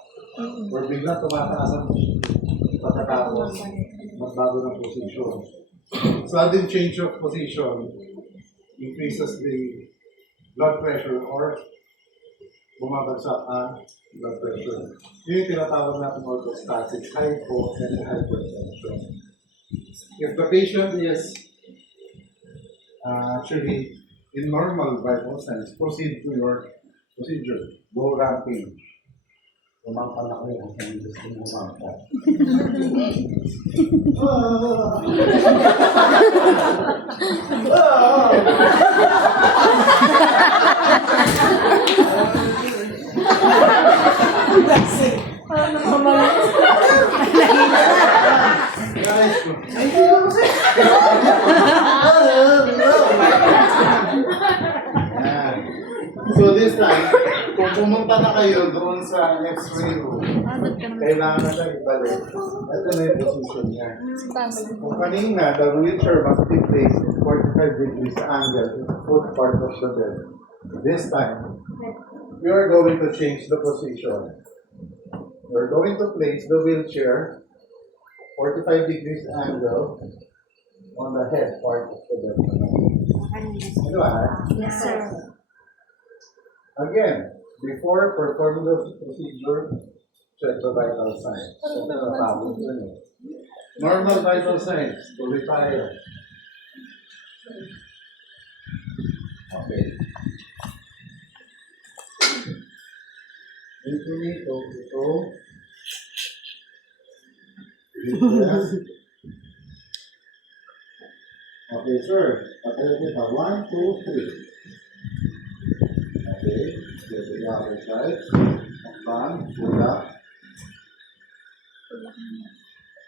or biglang tumataas ang pagkatapos magbago ng position. Sudden change of position increases the blood pressure or bumabagsak ang blood pressure. Yun yung tinatawag natin orthostatic hypo and hypertension. If the patient is actually in normal vital signs, proceed to your procedure. Go ramping. Umangka na kayo kung gusto mo umangka. Yan. So this time, kung pumunta na kayo doon sa x-ray room, kailangan na siya ibalik. Ito na yung position niya. Kung kanina, the wheelchair must be placed in 45 degrees angle in the foot part of the bed. This time, we are going to change the position. We're going to place the wheelchair 45 degrees angle on the head part of the bed. Ano ah? Yes, sir. Again, before performing the procedure, check the vital signs. Ito na tawag dun eh. Normal vital signs, tuloy tayo. Okay. Infinito, ito. Yes. Okay, sir. Patayo kita. 1, 2, 3. Okay. Go to the other side. Down. Pull up.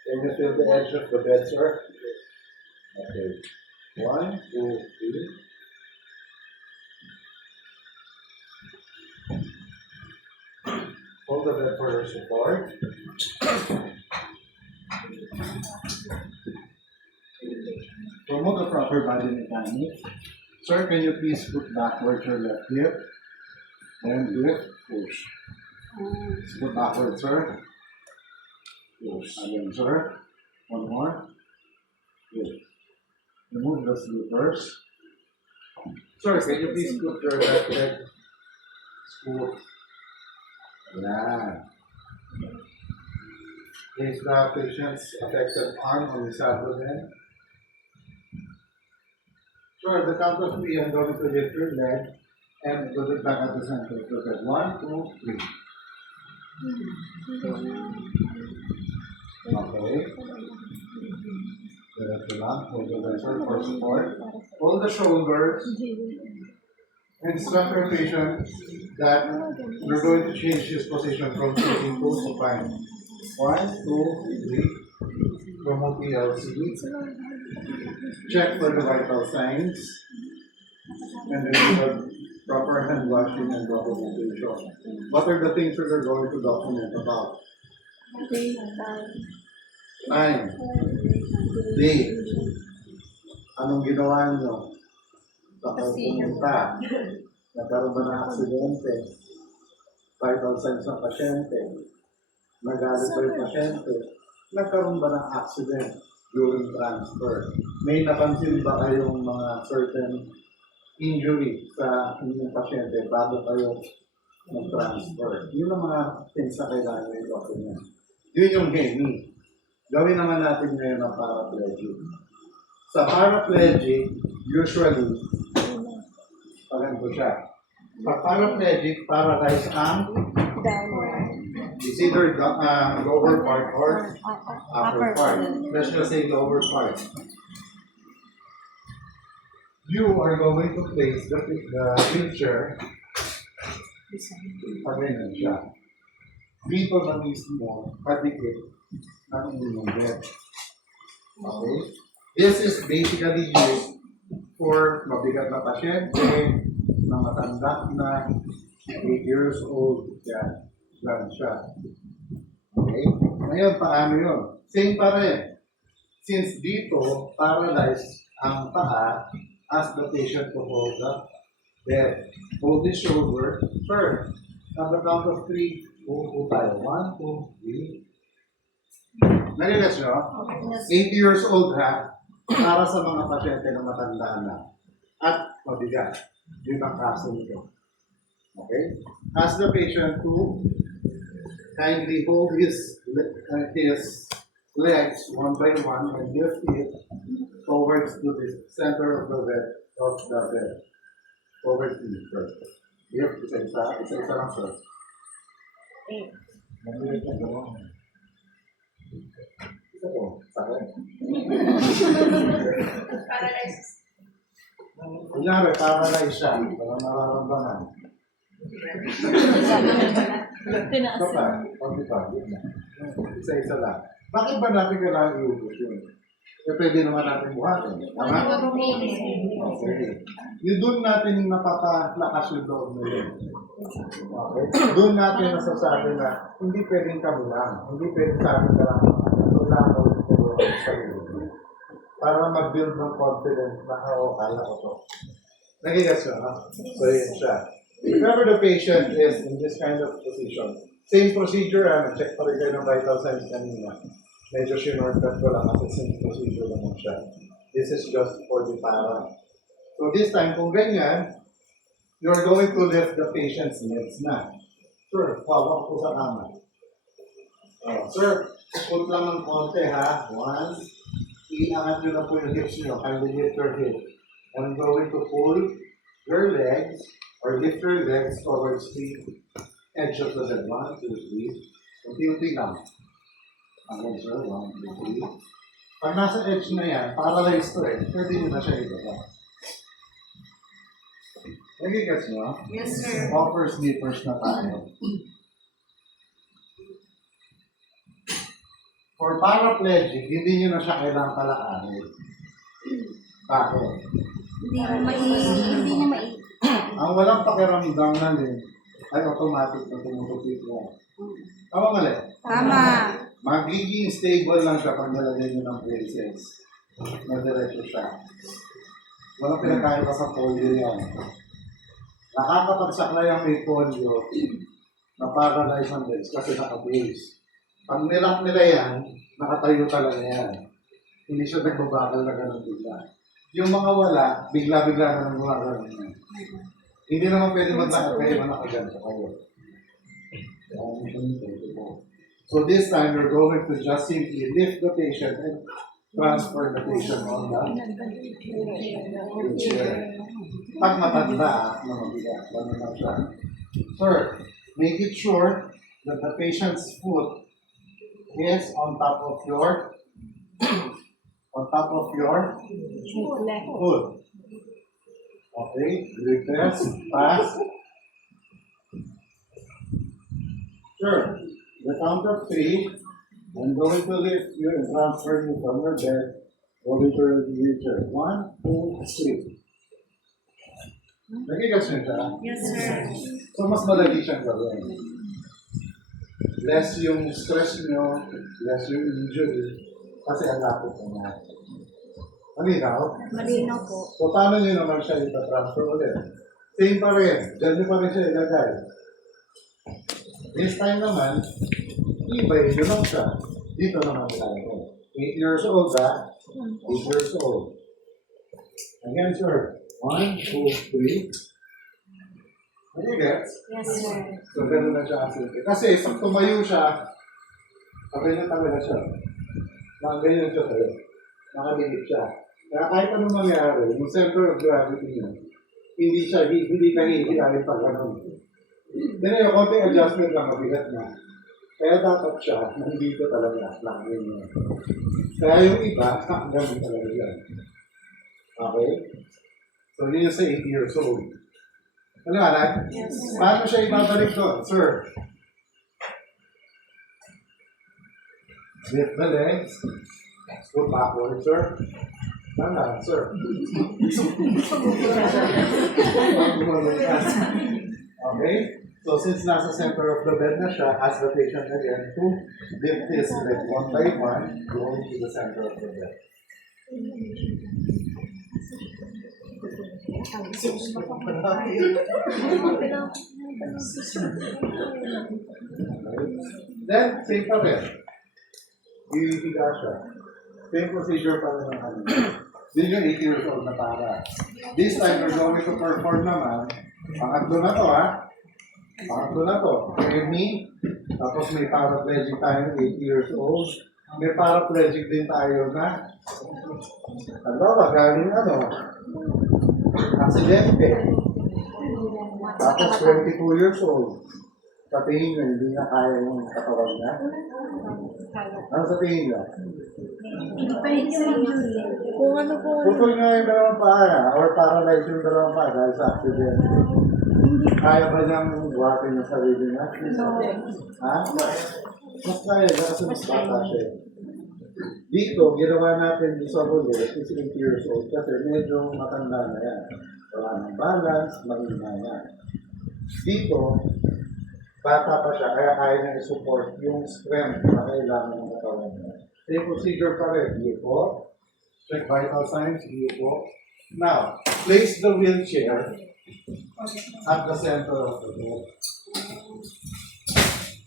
Can you feel the edge of the bed, sir? Okay. 1, 2, 3. Hold the bed for your support. Promote the proper body mechanics. Sir, can you please put backward your left hip? And lift, push. Put backward, sir. Push. Again, sir. One more. Good. Remove the slippers. Sir, can you please put your left leg scoot? Yeah. Place the patient's affected arm on his abdomen. Sure, the count of 3, I'm going to lift your leg and put it back at the center. So that's 1, 2, 3. Okay. Diretso lang. Hold the vessel for support. Hold the shoulders. Instruct your patient that we're going to change his position from sitting to supine. 1, 2, 3. Promote PLC. Check for the vital signs. And then do the proper hand washing and documentation. What are the things that we're going to document about? Time. Date. Anong ginawa nyo? Bakit pumunta? Nagkaroon ba ng aksidente? Vital signs ng pasyente? Nagalit ba yung pasyente? Nagkaroon ba ng accident during transfer? May napansin ba kayong mga certain injury sa inyong pasyente bago kayo mag-transfer? Yun ang mga things na kailangan yung document. Yun yung HEMI. Gawin naman natin ngayon ang paraplegic. Sa paraplegic, usually, paganto siya. Pag paraplegic, paralyzed ang it's either lower part or upper part. Let's just say lower part. You are going to place the wheelchair pag-ganyan siya. Dito na mismo, patikit ng inyong bed. Okay? This is basically used for mabigat na pasyente, na matanda na 8 years old. Yan. Yan siya. Okay? Ngayon, paano yun? Same pa rin. Since dito, paralyzed ang paa, ask the patient to hold the bed. Hold his shoulder. Turn. At the count of 3, po tayo. 1, 2, 3. Nalilas nyo? 80 years old ha? Para sa mga pasyente na matanda na. At mabigat. Yun ang kaso nito. Okay? Ask the patient to kindly hold his legs one by one and lift it towards to the center of the bed. Towards the first. Lift, isa-isa lang sir. Mabilis na gawin. Isa po, sakit. Kunyari, paralyzed siya. Walang nararamdaman. Tinaas. Ito pa, isa-isa lang. Bakit ba natin kailangan iubos yun? Eh, pwede naman natin buhatin. Tama? Okay. Yung doon natin napapalakas yung loob na yun. Okay? Doon natin nasasabi na hindi pwedeng kabulang. Hindi pwedeng sabi ka lang. Ito lang ako sa iyo. Para mag-build ng confidence na kaya ko to. Nagigas yun, ha? So, yun siya. Remember the patient is in this kind of position. Same procedure, check pa rin kayo ng vital signs kanina. Medyo shortcut ko lang kasi same procedure naman siya. This is just for the para. So this time, kung ganyan, you're going to lift the patient's legs na. Sir, hawak po sa kama. Sir, put lang ng konti ha. One, iangat nyo lang po yung hips nyo. Kindly lift your hip. I'm going to pull your legs or lift your legs towards the edge of the bed. 1, 2, 3. Unti-unti lang. Okay, sir. 1, 2, 3. Pag nasa edge na yan, paralyzed to pwede nyo na siya ibaba. Nagigets nyo? Yes, sir. Offers, slippers na tayo. For paraplegic, hindi nyo na siya kailangang palakarin. Bakit? Hindi niya mai. Ang walang pakiramdam na din ay automatic na tumutupit mo. Tama mali? Tama. Magiging stable lang siya pag nalagay nyo ng braces. Nadiretso siya. Walang pinagkaiba sa polio yan. Nakakapagsaklay ang may polio na paralyze ang legs kasi naka-brace. Pag nilak nila yan, nakatayo talaga yan. Hindi siya nagbabakal na ganun bigla. Yung mga wala, bigla-bigla na nang gumagano yan. Hindi naman pwede maglakad kayo na nakaganto kayo. So this time, we're going to just simply lift the patient and transfer the patient on the wheelchair. Pag matanda, na mabigat, gano'n lang siya. Sir, make it sure that the patient's foot is on top of your foot. Okay, reverse, pass. Sure, the count of 3, I'm going to lift you and transfer you from your bed over to your wheelchair. 1, 2, 3. Nagigas niyo siya? Yes, sir. So, mas madali siyang gawin. Less yung stress nyo, less yung injury, kasi ang lapit na yan. Malinaw? Malinaw po. So, paano nyo naman siya ita-transfer ulit? Same pa rin. Diyan nyo pa rin siya ilagay. This time naman, ibay nyo lang siya. Dito naman tayo. 8 years old, ha? 8 years old. Again, sir. 1, 2, 3. Ano gets? Yes, sir. So, gano'n na siya kasi. Kasi, pag tumayo siya, ganyan talaga siya. Ganyan siya sa'yo. Nakaligit siya. Kaya kahit anong mangyari, yung center of gravity niya, hindi ka hihilahin pag gano'n. Then, yung konting adjustment lang, mabigat na. Kaya dapat siya, nandito talaga, lagi niya. Kaya yung iba, ganun talaga yan. Okay? So, yun yung sa 8 years old. Ano nga, Yes, sir. paano siya ibabalik doon? Sir, lift the legs. Go backward, sir. Tama, sir. Okay? So, since nasa center of the bed na siya, ask the patient again to lift his leg one by one, going to the center of the bed. Then, same pa rin. Hihiga siya. Same procedure pa rin ng kanina. Din yung 8 years old na para. This time, we're going to perform naman. Pangatlo na to, ha? Pangatlo na to. Hear me? Tapos may paraplegic tayo 8 years old. May paraplegic din tayo na galing aksidente. Tapos 22 years old. Sa tingin nyo, hindi na kaya yung katawan niya. Ano sa tingin nyo? Kung ano po, Putol nga yung dalawang paa or paralyze yung dalawang paa dahil sa aksidente. Kaya ba niyang buhatin yung sarili niya? Ha? Mas kaya niya kasi mas bata siya. Dito, ginawa natin sa huli, is 8 years old kasi medyo matanda na yan. Wala ng balance, mahina na. Dito, bata pa siya, kaya kaya niya i-support yung strength na kailangan ng katawan niya. Same procedure pa rin. Dito, check vital signs. Dito. Now, place the wheelchair at the center of the bed.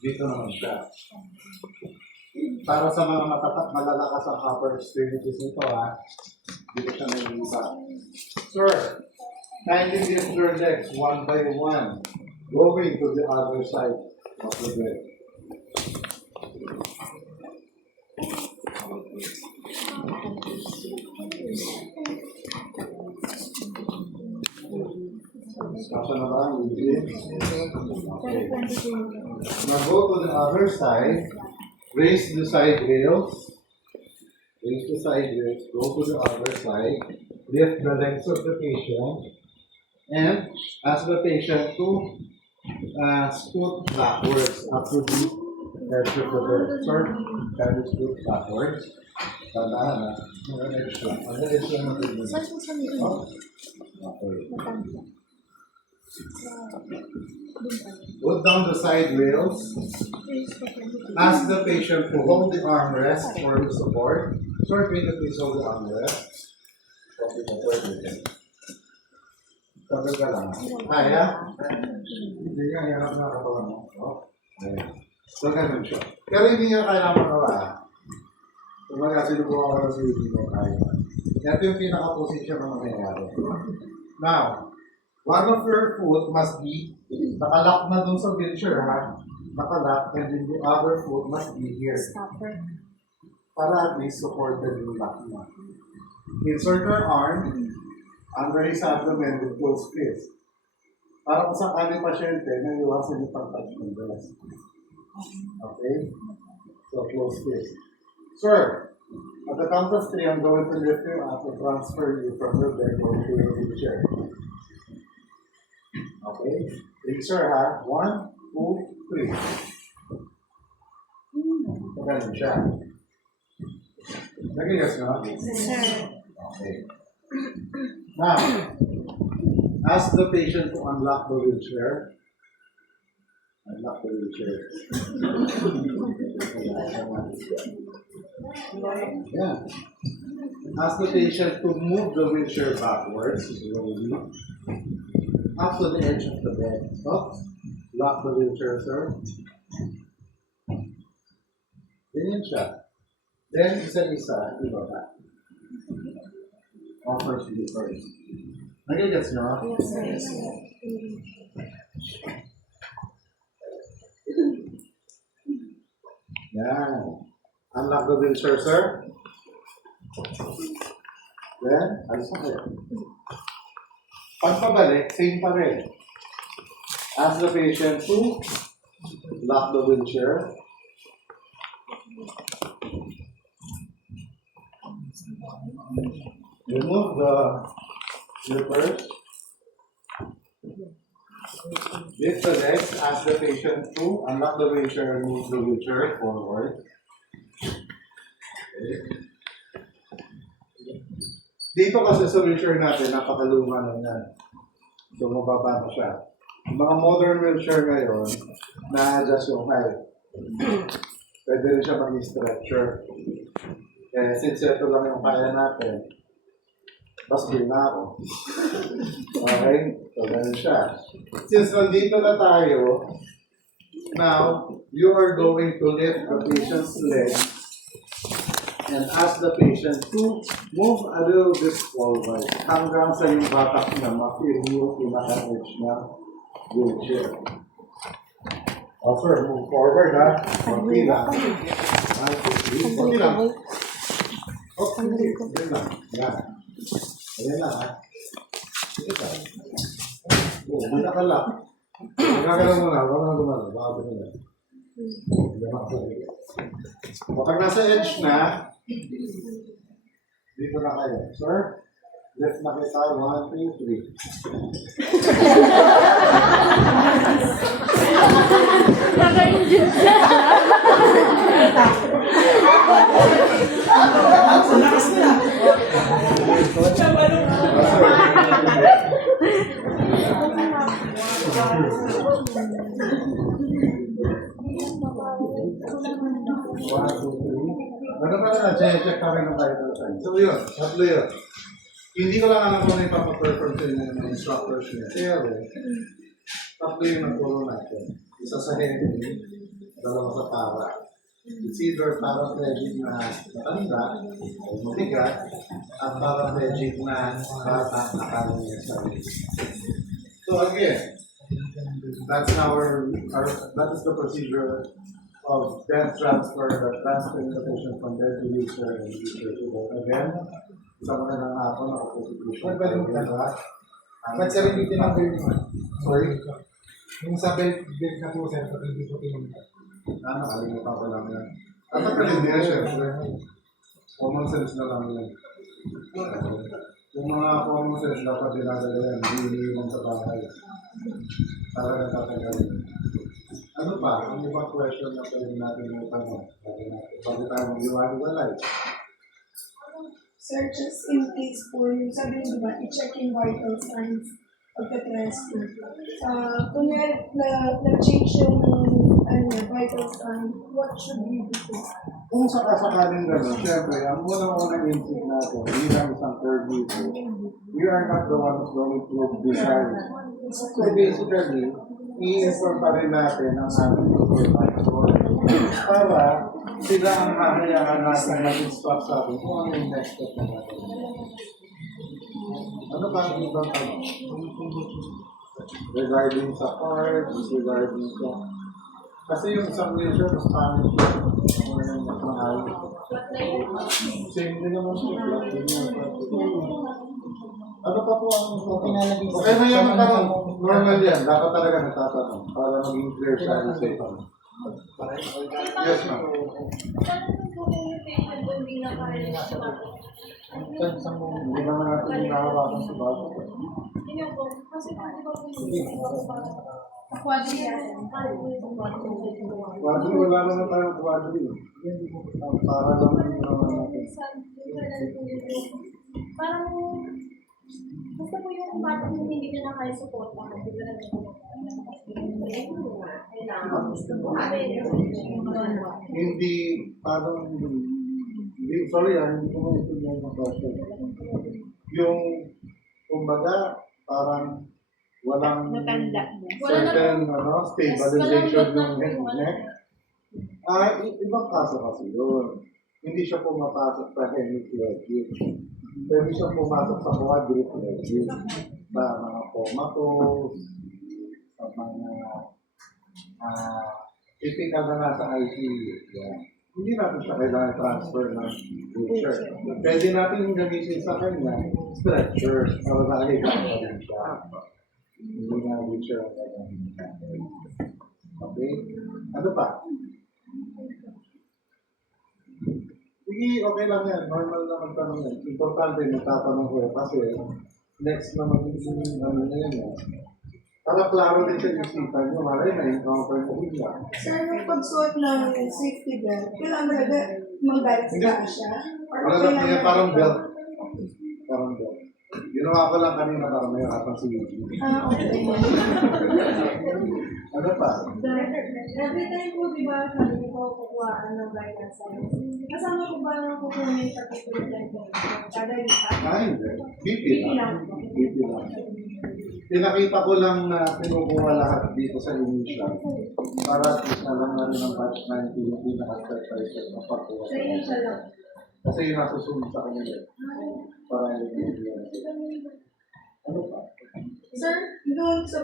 Dito naman siya. Para sa mga malalakas ang upper extremities nito, ha? Dito siya nag-iisa. Sir, kindly lift your legs one by one, going to the other side of the bed. Kasya na ba? Okay. Now go to the other side. Raise the side rails. Raise the side rails. Go to the other side. Lift the legs of the patient. And ask the patient to scoot backwards up to the edge of the bed. Sir, can you scoot backwards? Tandaan na. Ang edge lang. Ang edge lang natin. Okay. Put down the side rails. Ask the patient to hold the armrest for the support. Sir, can you please hold the armrest? Okay, sabi ka lang. Kaya? Hindi ka hirap na katawan mo. Ayan. So, ganun siya. Pero hindi niya kailangan magawa. Kumbaga, sinubukan ko lang sa hindi mo kaya. Ito yung pinaka-position na mangyayari. Now, one of your foot must be nakalock na dun sa wheelchair, ha? Nakalock, and then the other foot must be here. Para at least supported yung lock mo. Insert your arm under his abdomen with closed fist. Para kung sakali pasyente, naiwasan yung pag-touch ng breast. Okay? So, closed fist. Sir, at the count of 3, I'm going to lift you up and transfer you from your bed to your wheelchair. Okay? Big sir, ha? 1, 2, 3. Ganun siya. Nagigas na? Okay. Now, ask the patient to unlock the wheelchair. Unlock the wheelchair. Yeah. Ask the patient to move the wheelchair backwards slowly up to the edge of the bed. Stop. Lock the wheelchair, sir. Ganyan siya. Then, isa-isa, ibaba. First, you first. Nagigets nyo? Yes, sir. Yan. Unlock the wheelchair, sir. Then, alis na kayo. Pagpabalik, same pa rin. Ask the patient to lock the wheelchair. Remove the slippers. Lift the legs. Ask the patient to unlock the wheelchair and move the wheelchair forward. Okay. Dito kasi sa wheelchair natin, napakaluma na yan. So, mababa na siya. Yung mga modern wheelchair ngayon, na-adjust yung height. Pwede rin siya mag-stretcher. Eh, since ito lang yung kaya natin, mas din na ako. Okay? So, ganun siya. Since nandito na tayo, now, you are going to lift the patient's leg and ask the patient to move a little bit forward hanggang sa yung batak na ma-feel yung pinaka-edge na wheelchair. Sir, move forward, ha? Kunti lang. Kunti lang. Okay, yan lang. Yan. Ayan lang, ha? Sige ka. Hindi ka lang. Magkakalang mo na. Huwag na gumano. Baka ba nila. Kapag nasa edge na, dito na kayo. Sir, Lift na kita. 1, 2, 3. Naka-injure siya. Ano pa na, check kami ng vital signs. So yun, tatlo yun. Hindi ko lang alam kung ano yung papaperform sa inyo ng instructors niya. Pero, tatlo yung nagturo natin. Isa sa heavy, dalawa sa para. It's either paraplegic na matanda o mabigat at paraplegic na bata na kaya niya sarili. So again, that is the procedure of death transfer, the transfer invitation from dead to user and user to death. Again, isang na lang ako na constitution. Nagbaling ka ba? Nagsaribitin ang bill mo. Sorry? Yung sa bill na po, sir, pag hindi po tinunod. Nakalimutan ko lang yan. At hindi yan, syempre. Common sense na lang yan. Yung mga common sense dapat dinadala yan, hindi iniiwan sa bahay. Para natatagal. Ano pa? Ang ibang question na pwede natin yung tanong. Pag tayo mag-iwalay. Sir, just in case po, yung sabi niyo ba, i-check yung vital signs pagka-transfer. Kunyari, na-change yung vital sign, what should we do? Kung sakasakaling gano'n, syempre, ang unang-unang instinct natin, bilang isang third user, we are not the ones going to decide. So basically, i-inform pa rin natin ang aming supervisor para sila ang hahayaan natin mag-instruct sa atin kung ano yung next step na natin. Ano ba ang ibang tanong? Regarding sa cards, regarding sa... Kasi yung isang user, mas pangit yun. Or yung mas mahal. Same din naman siya. Flat din naman. Ano pa po ang pinalagay? Okay na yung tanong. Normal yan. Dapat talaga nagtatanong para maging clear siya sa ito. Yes, ma'am. Hindi naman natin nakawakan sa bago. Quadri, wala naman tayong quadri. Para lang yung naman natin. Parang, basta po yung batang hindi nyo na kaya support, Hindi, parang, hindi, sorry hindi ko maintindihan yung question. Yung, kumbaga, parang, walang certain stabilization ng neck. Ibang kaso kasi yun. Hindi siya pumapasok sa hemiplate. Pwede siya pumasok sa quadriplegic, sa mga comatose, sa mga typical na nasa ICU. Yeah. Hindi natin siya kailangan transfer ng wheelchair. Pwede natin gamitin sa kanya stretcher para nakahiga pa din siya. Hindi na wheelchair ang gagawin natin. Okay? Ano pa? Sige, okay lang yan. Normal na magtanong yan. Importante magtatanong ko kasi next na magiging ano na yan. Para klaro din sa isipan nyo, maray na-encounter mo bigla. Sir, yung pagsuot ng safety belt, kailangan ba mag-belt ka siya? Or Wala okay na lang kaya parang belt. Parang belt. Ginawa ko lang kanina para may harapan si Yuji. okay. Ano pa? Every time po, di ba, sabi niyo po, kukuhaan ng vital signs. Kasama ko ba ng kukunin sa particular time? Kada lipat? Hindi. BP lang. BP lang. Pinakita ko lang na pinukuha lahat dito sa initial para at least alam na rin ang batch 90 yung pinaka-step-by-step na pagkuha. Sa initial lang. Kasi yung nasusunod sa kanila. Para yung ano pa? Sir, doon sa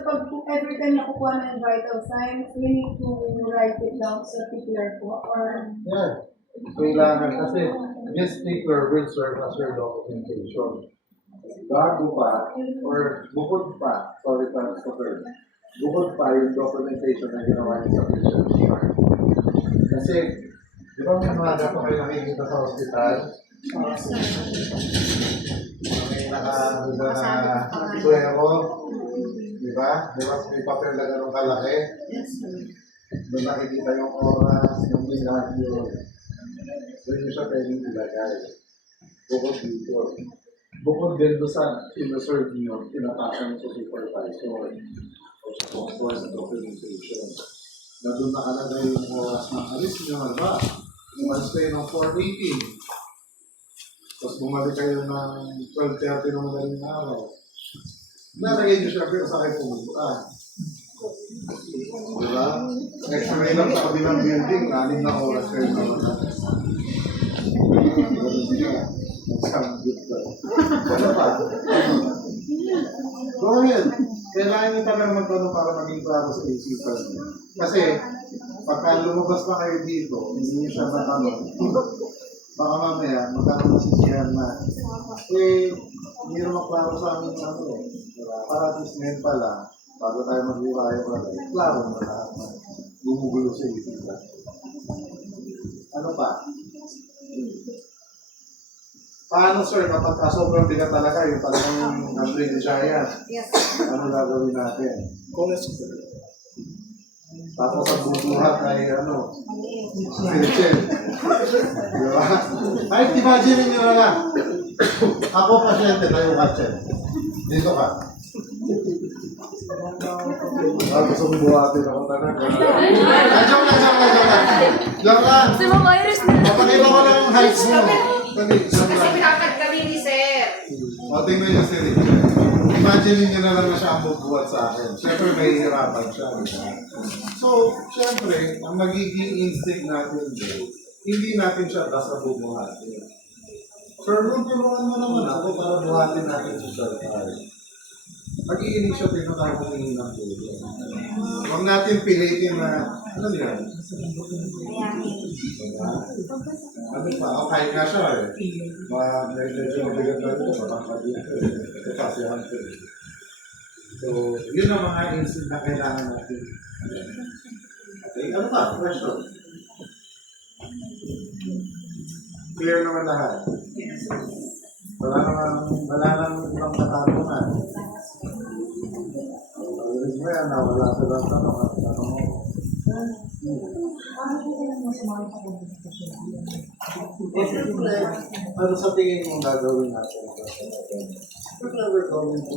every time nakukuha ng vital signs, we need to write it down sa particular po or Yeah. Kailangan kasi this sticker will serve as your documentation. Bago pa, or bukod pa, sorry para sa term, bukod pa yung documentation na ginawa niya sa patient. Kasi, di ba may mga dapat kayo nakikita sa hospital, May nakahuga na kuwero. Di ba? Di ba may papel na ganun kalaki? Doon nakikita yung oras, yung minatyo. Doon yung siya pwedeng ilagay. Bukod dito. Bukod din doon sa ino-serve nyo, pinapasa nyo sa supervisor o sa software sa documentation. Na doon nakalagay yung oras ng alis nyo, ba? Umalis kayo ng 4:18. Tapos bumalik kayo ng 12:30 ng madaling araw. Nalagay nyo syempre sa kayo pumunta. Diba? X-ray lang sa kabilang building, 6 na oras kayo naman. Wala pa. Go ahead. Kailangan nyo talaga magtanong para maging klaro sa isipan nyo. Kasi, pagka lumabas pa kayo dito, hindi nyo siya natanong. Baka mamaya, magkano masisiyahan na. Hindi naman klaro sa amin ano eh. Para at least ngayon pala, bago tayo mag-iwayo pala, klaro na lahat na gumugulo sa isipan. Ano pa? Paano sir, kapag sobrang bigat talaga, yung talagang Andre the Giant, ano gagawin natin? Tapos ang bubuhat ay ano, Philippine. Diba? Kahit imagine nyo na lang. Ako pasyente, tayo katsin. Dito ka. Gusto mong buhatin ako talaga. Joke lang. Joke lang. Si Ma'am Iris na. Papakita ko lang yung heights mo. Kasi pinakad kami ni Sir. O, tingnan niyo si Rick. Imagine niyo na lang na siya ang bubuhat sa akin. Siyempre, may hirapan siya. So, siyempre, ang magiging instinct natin din, hindi natin siya basta bubuhatin. Sir, tulungan mo naman ako para buhatin natin si Sir Carl. Mag-i-initiative na tayo humingi ng tulong. Huwag natin pilitin na, ano yan? Ano pa? O, kahit nga siya eh. Medyo mabigat na ito, matangkad dito eh. Ito pasihan ko eh. So, yun ang mga instinct na kailangan natin. Okay, ano pa? Question? Clear naman lahat? Wala nang ibang katanungan. Pag-iris mo yan, wala silang tanong at tanong mo. Siyempre, ano sa tingin mo gagawin natin? Siyempre, we're going to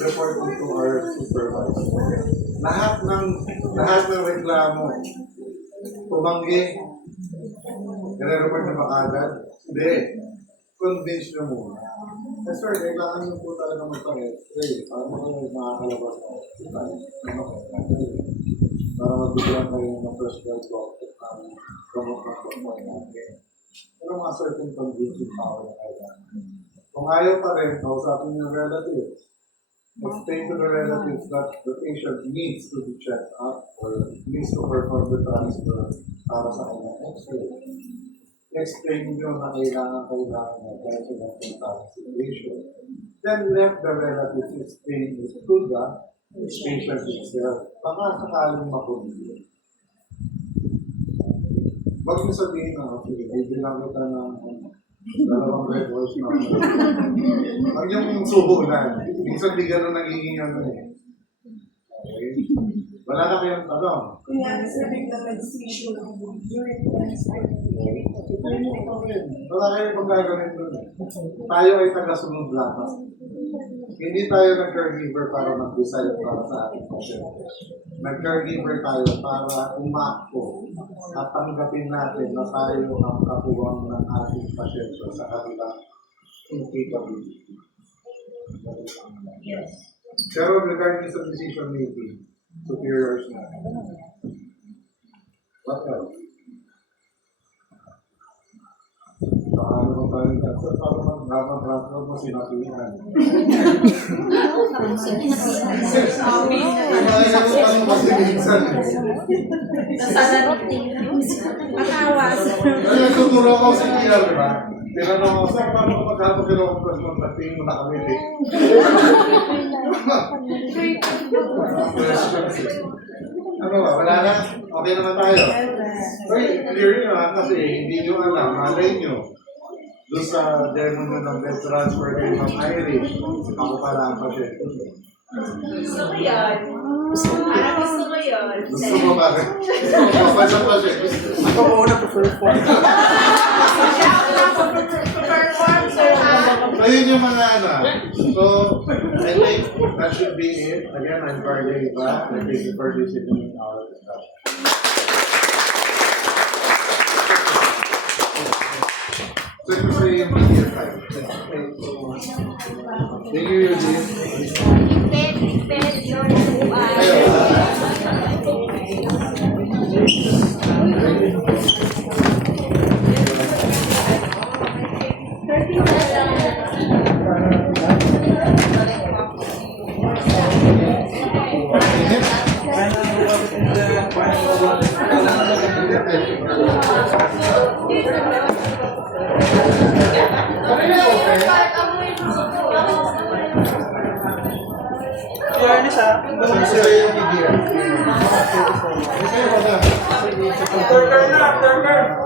report it to our supervisor. Lahat ng reklamo, tumanggi, nire-report na ba agad? Hindi. Convince nyo muna. Yes sir, kailangan nyo po talaga magpa-X-ray para makakalabas na para magbigyan kayo ng first world doctor na promote ng doktor natin. Pero mga certain convincing power na kailangan. Kung ayaw pa rin, kausapin yung relatives. Explain to the relatives that the patient needs to be checked up or needs to perform the transfer para sa kanyang X-ray. Explain nyo na kailangan na dahil sa ng situation. Then let the relatives explain this to the patient itself. Baka sakaling makulit. Huwag nyo sabihin na, okay, bibilang kita ng dalawang red horse na. Huwag yung subunan. Minsan di ganun nagiging ano eh. Okay? Wala na kayong tanong. Kunyari sa biglang nag-seizure during transfer. Wala kayong pagkagalit doon eh. Tayo ay taga-sunod lang. Hindi tayo nag-caregiver para mag-decide para sa ating pasyente. Nag-caregiver tayo para umakto at tanggapin natin na tayo ang katuwang ng ating pasyente sa kanilang incapability. Pero regarding sa decision making, superiors na. What else? Paano mo tayo kasi para mag-transfer mo sinasihan. Paano kasi minsan eh. Makawas. Kaya tuturo ko sa PR, di ba? Tinanong ko, sir, paano magkano kilometers mo nagtingin mo na kami eh? Ano ba? Wala na? Okay naman tayo. Ay, clear nyo ha, kasi hindi nyo alam, malay nyo. Doon sa demo nyo ng bed transfer kay Ma'am Irish, ako pala ang pasyente. Gusto ko yun. Parang gusto ko yun. Gusto mo ba? Ako sa pasyente. Ako po na prefer po. Siya ako lang perform, sir, ha? So yun yung mga ano. So, I think that should be it. Again, I'm Carly Iba. I thank you for listening to our discussion. So, ito sa yung media type. Thank you, Eugene. Fairness ha. Ito sa yung media. Turner na, turner.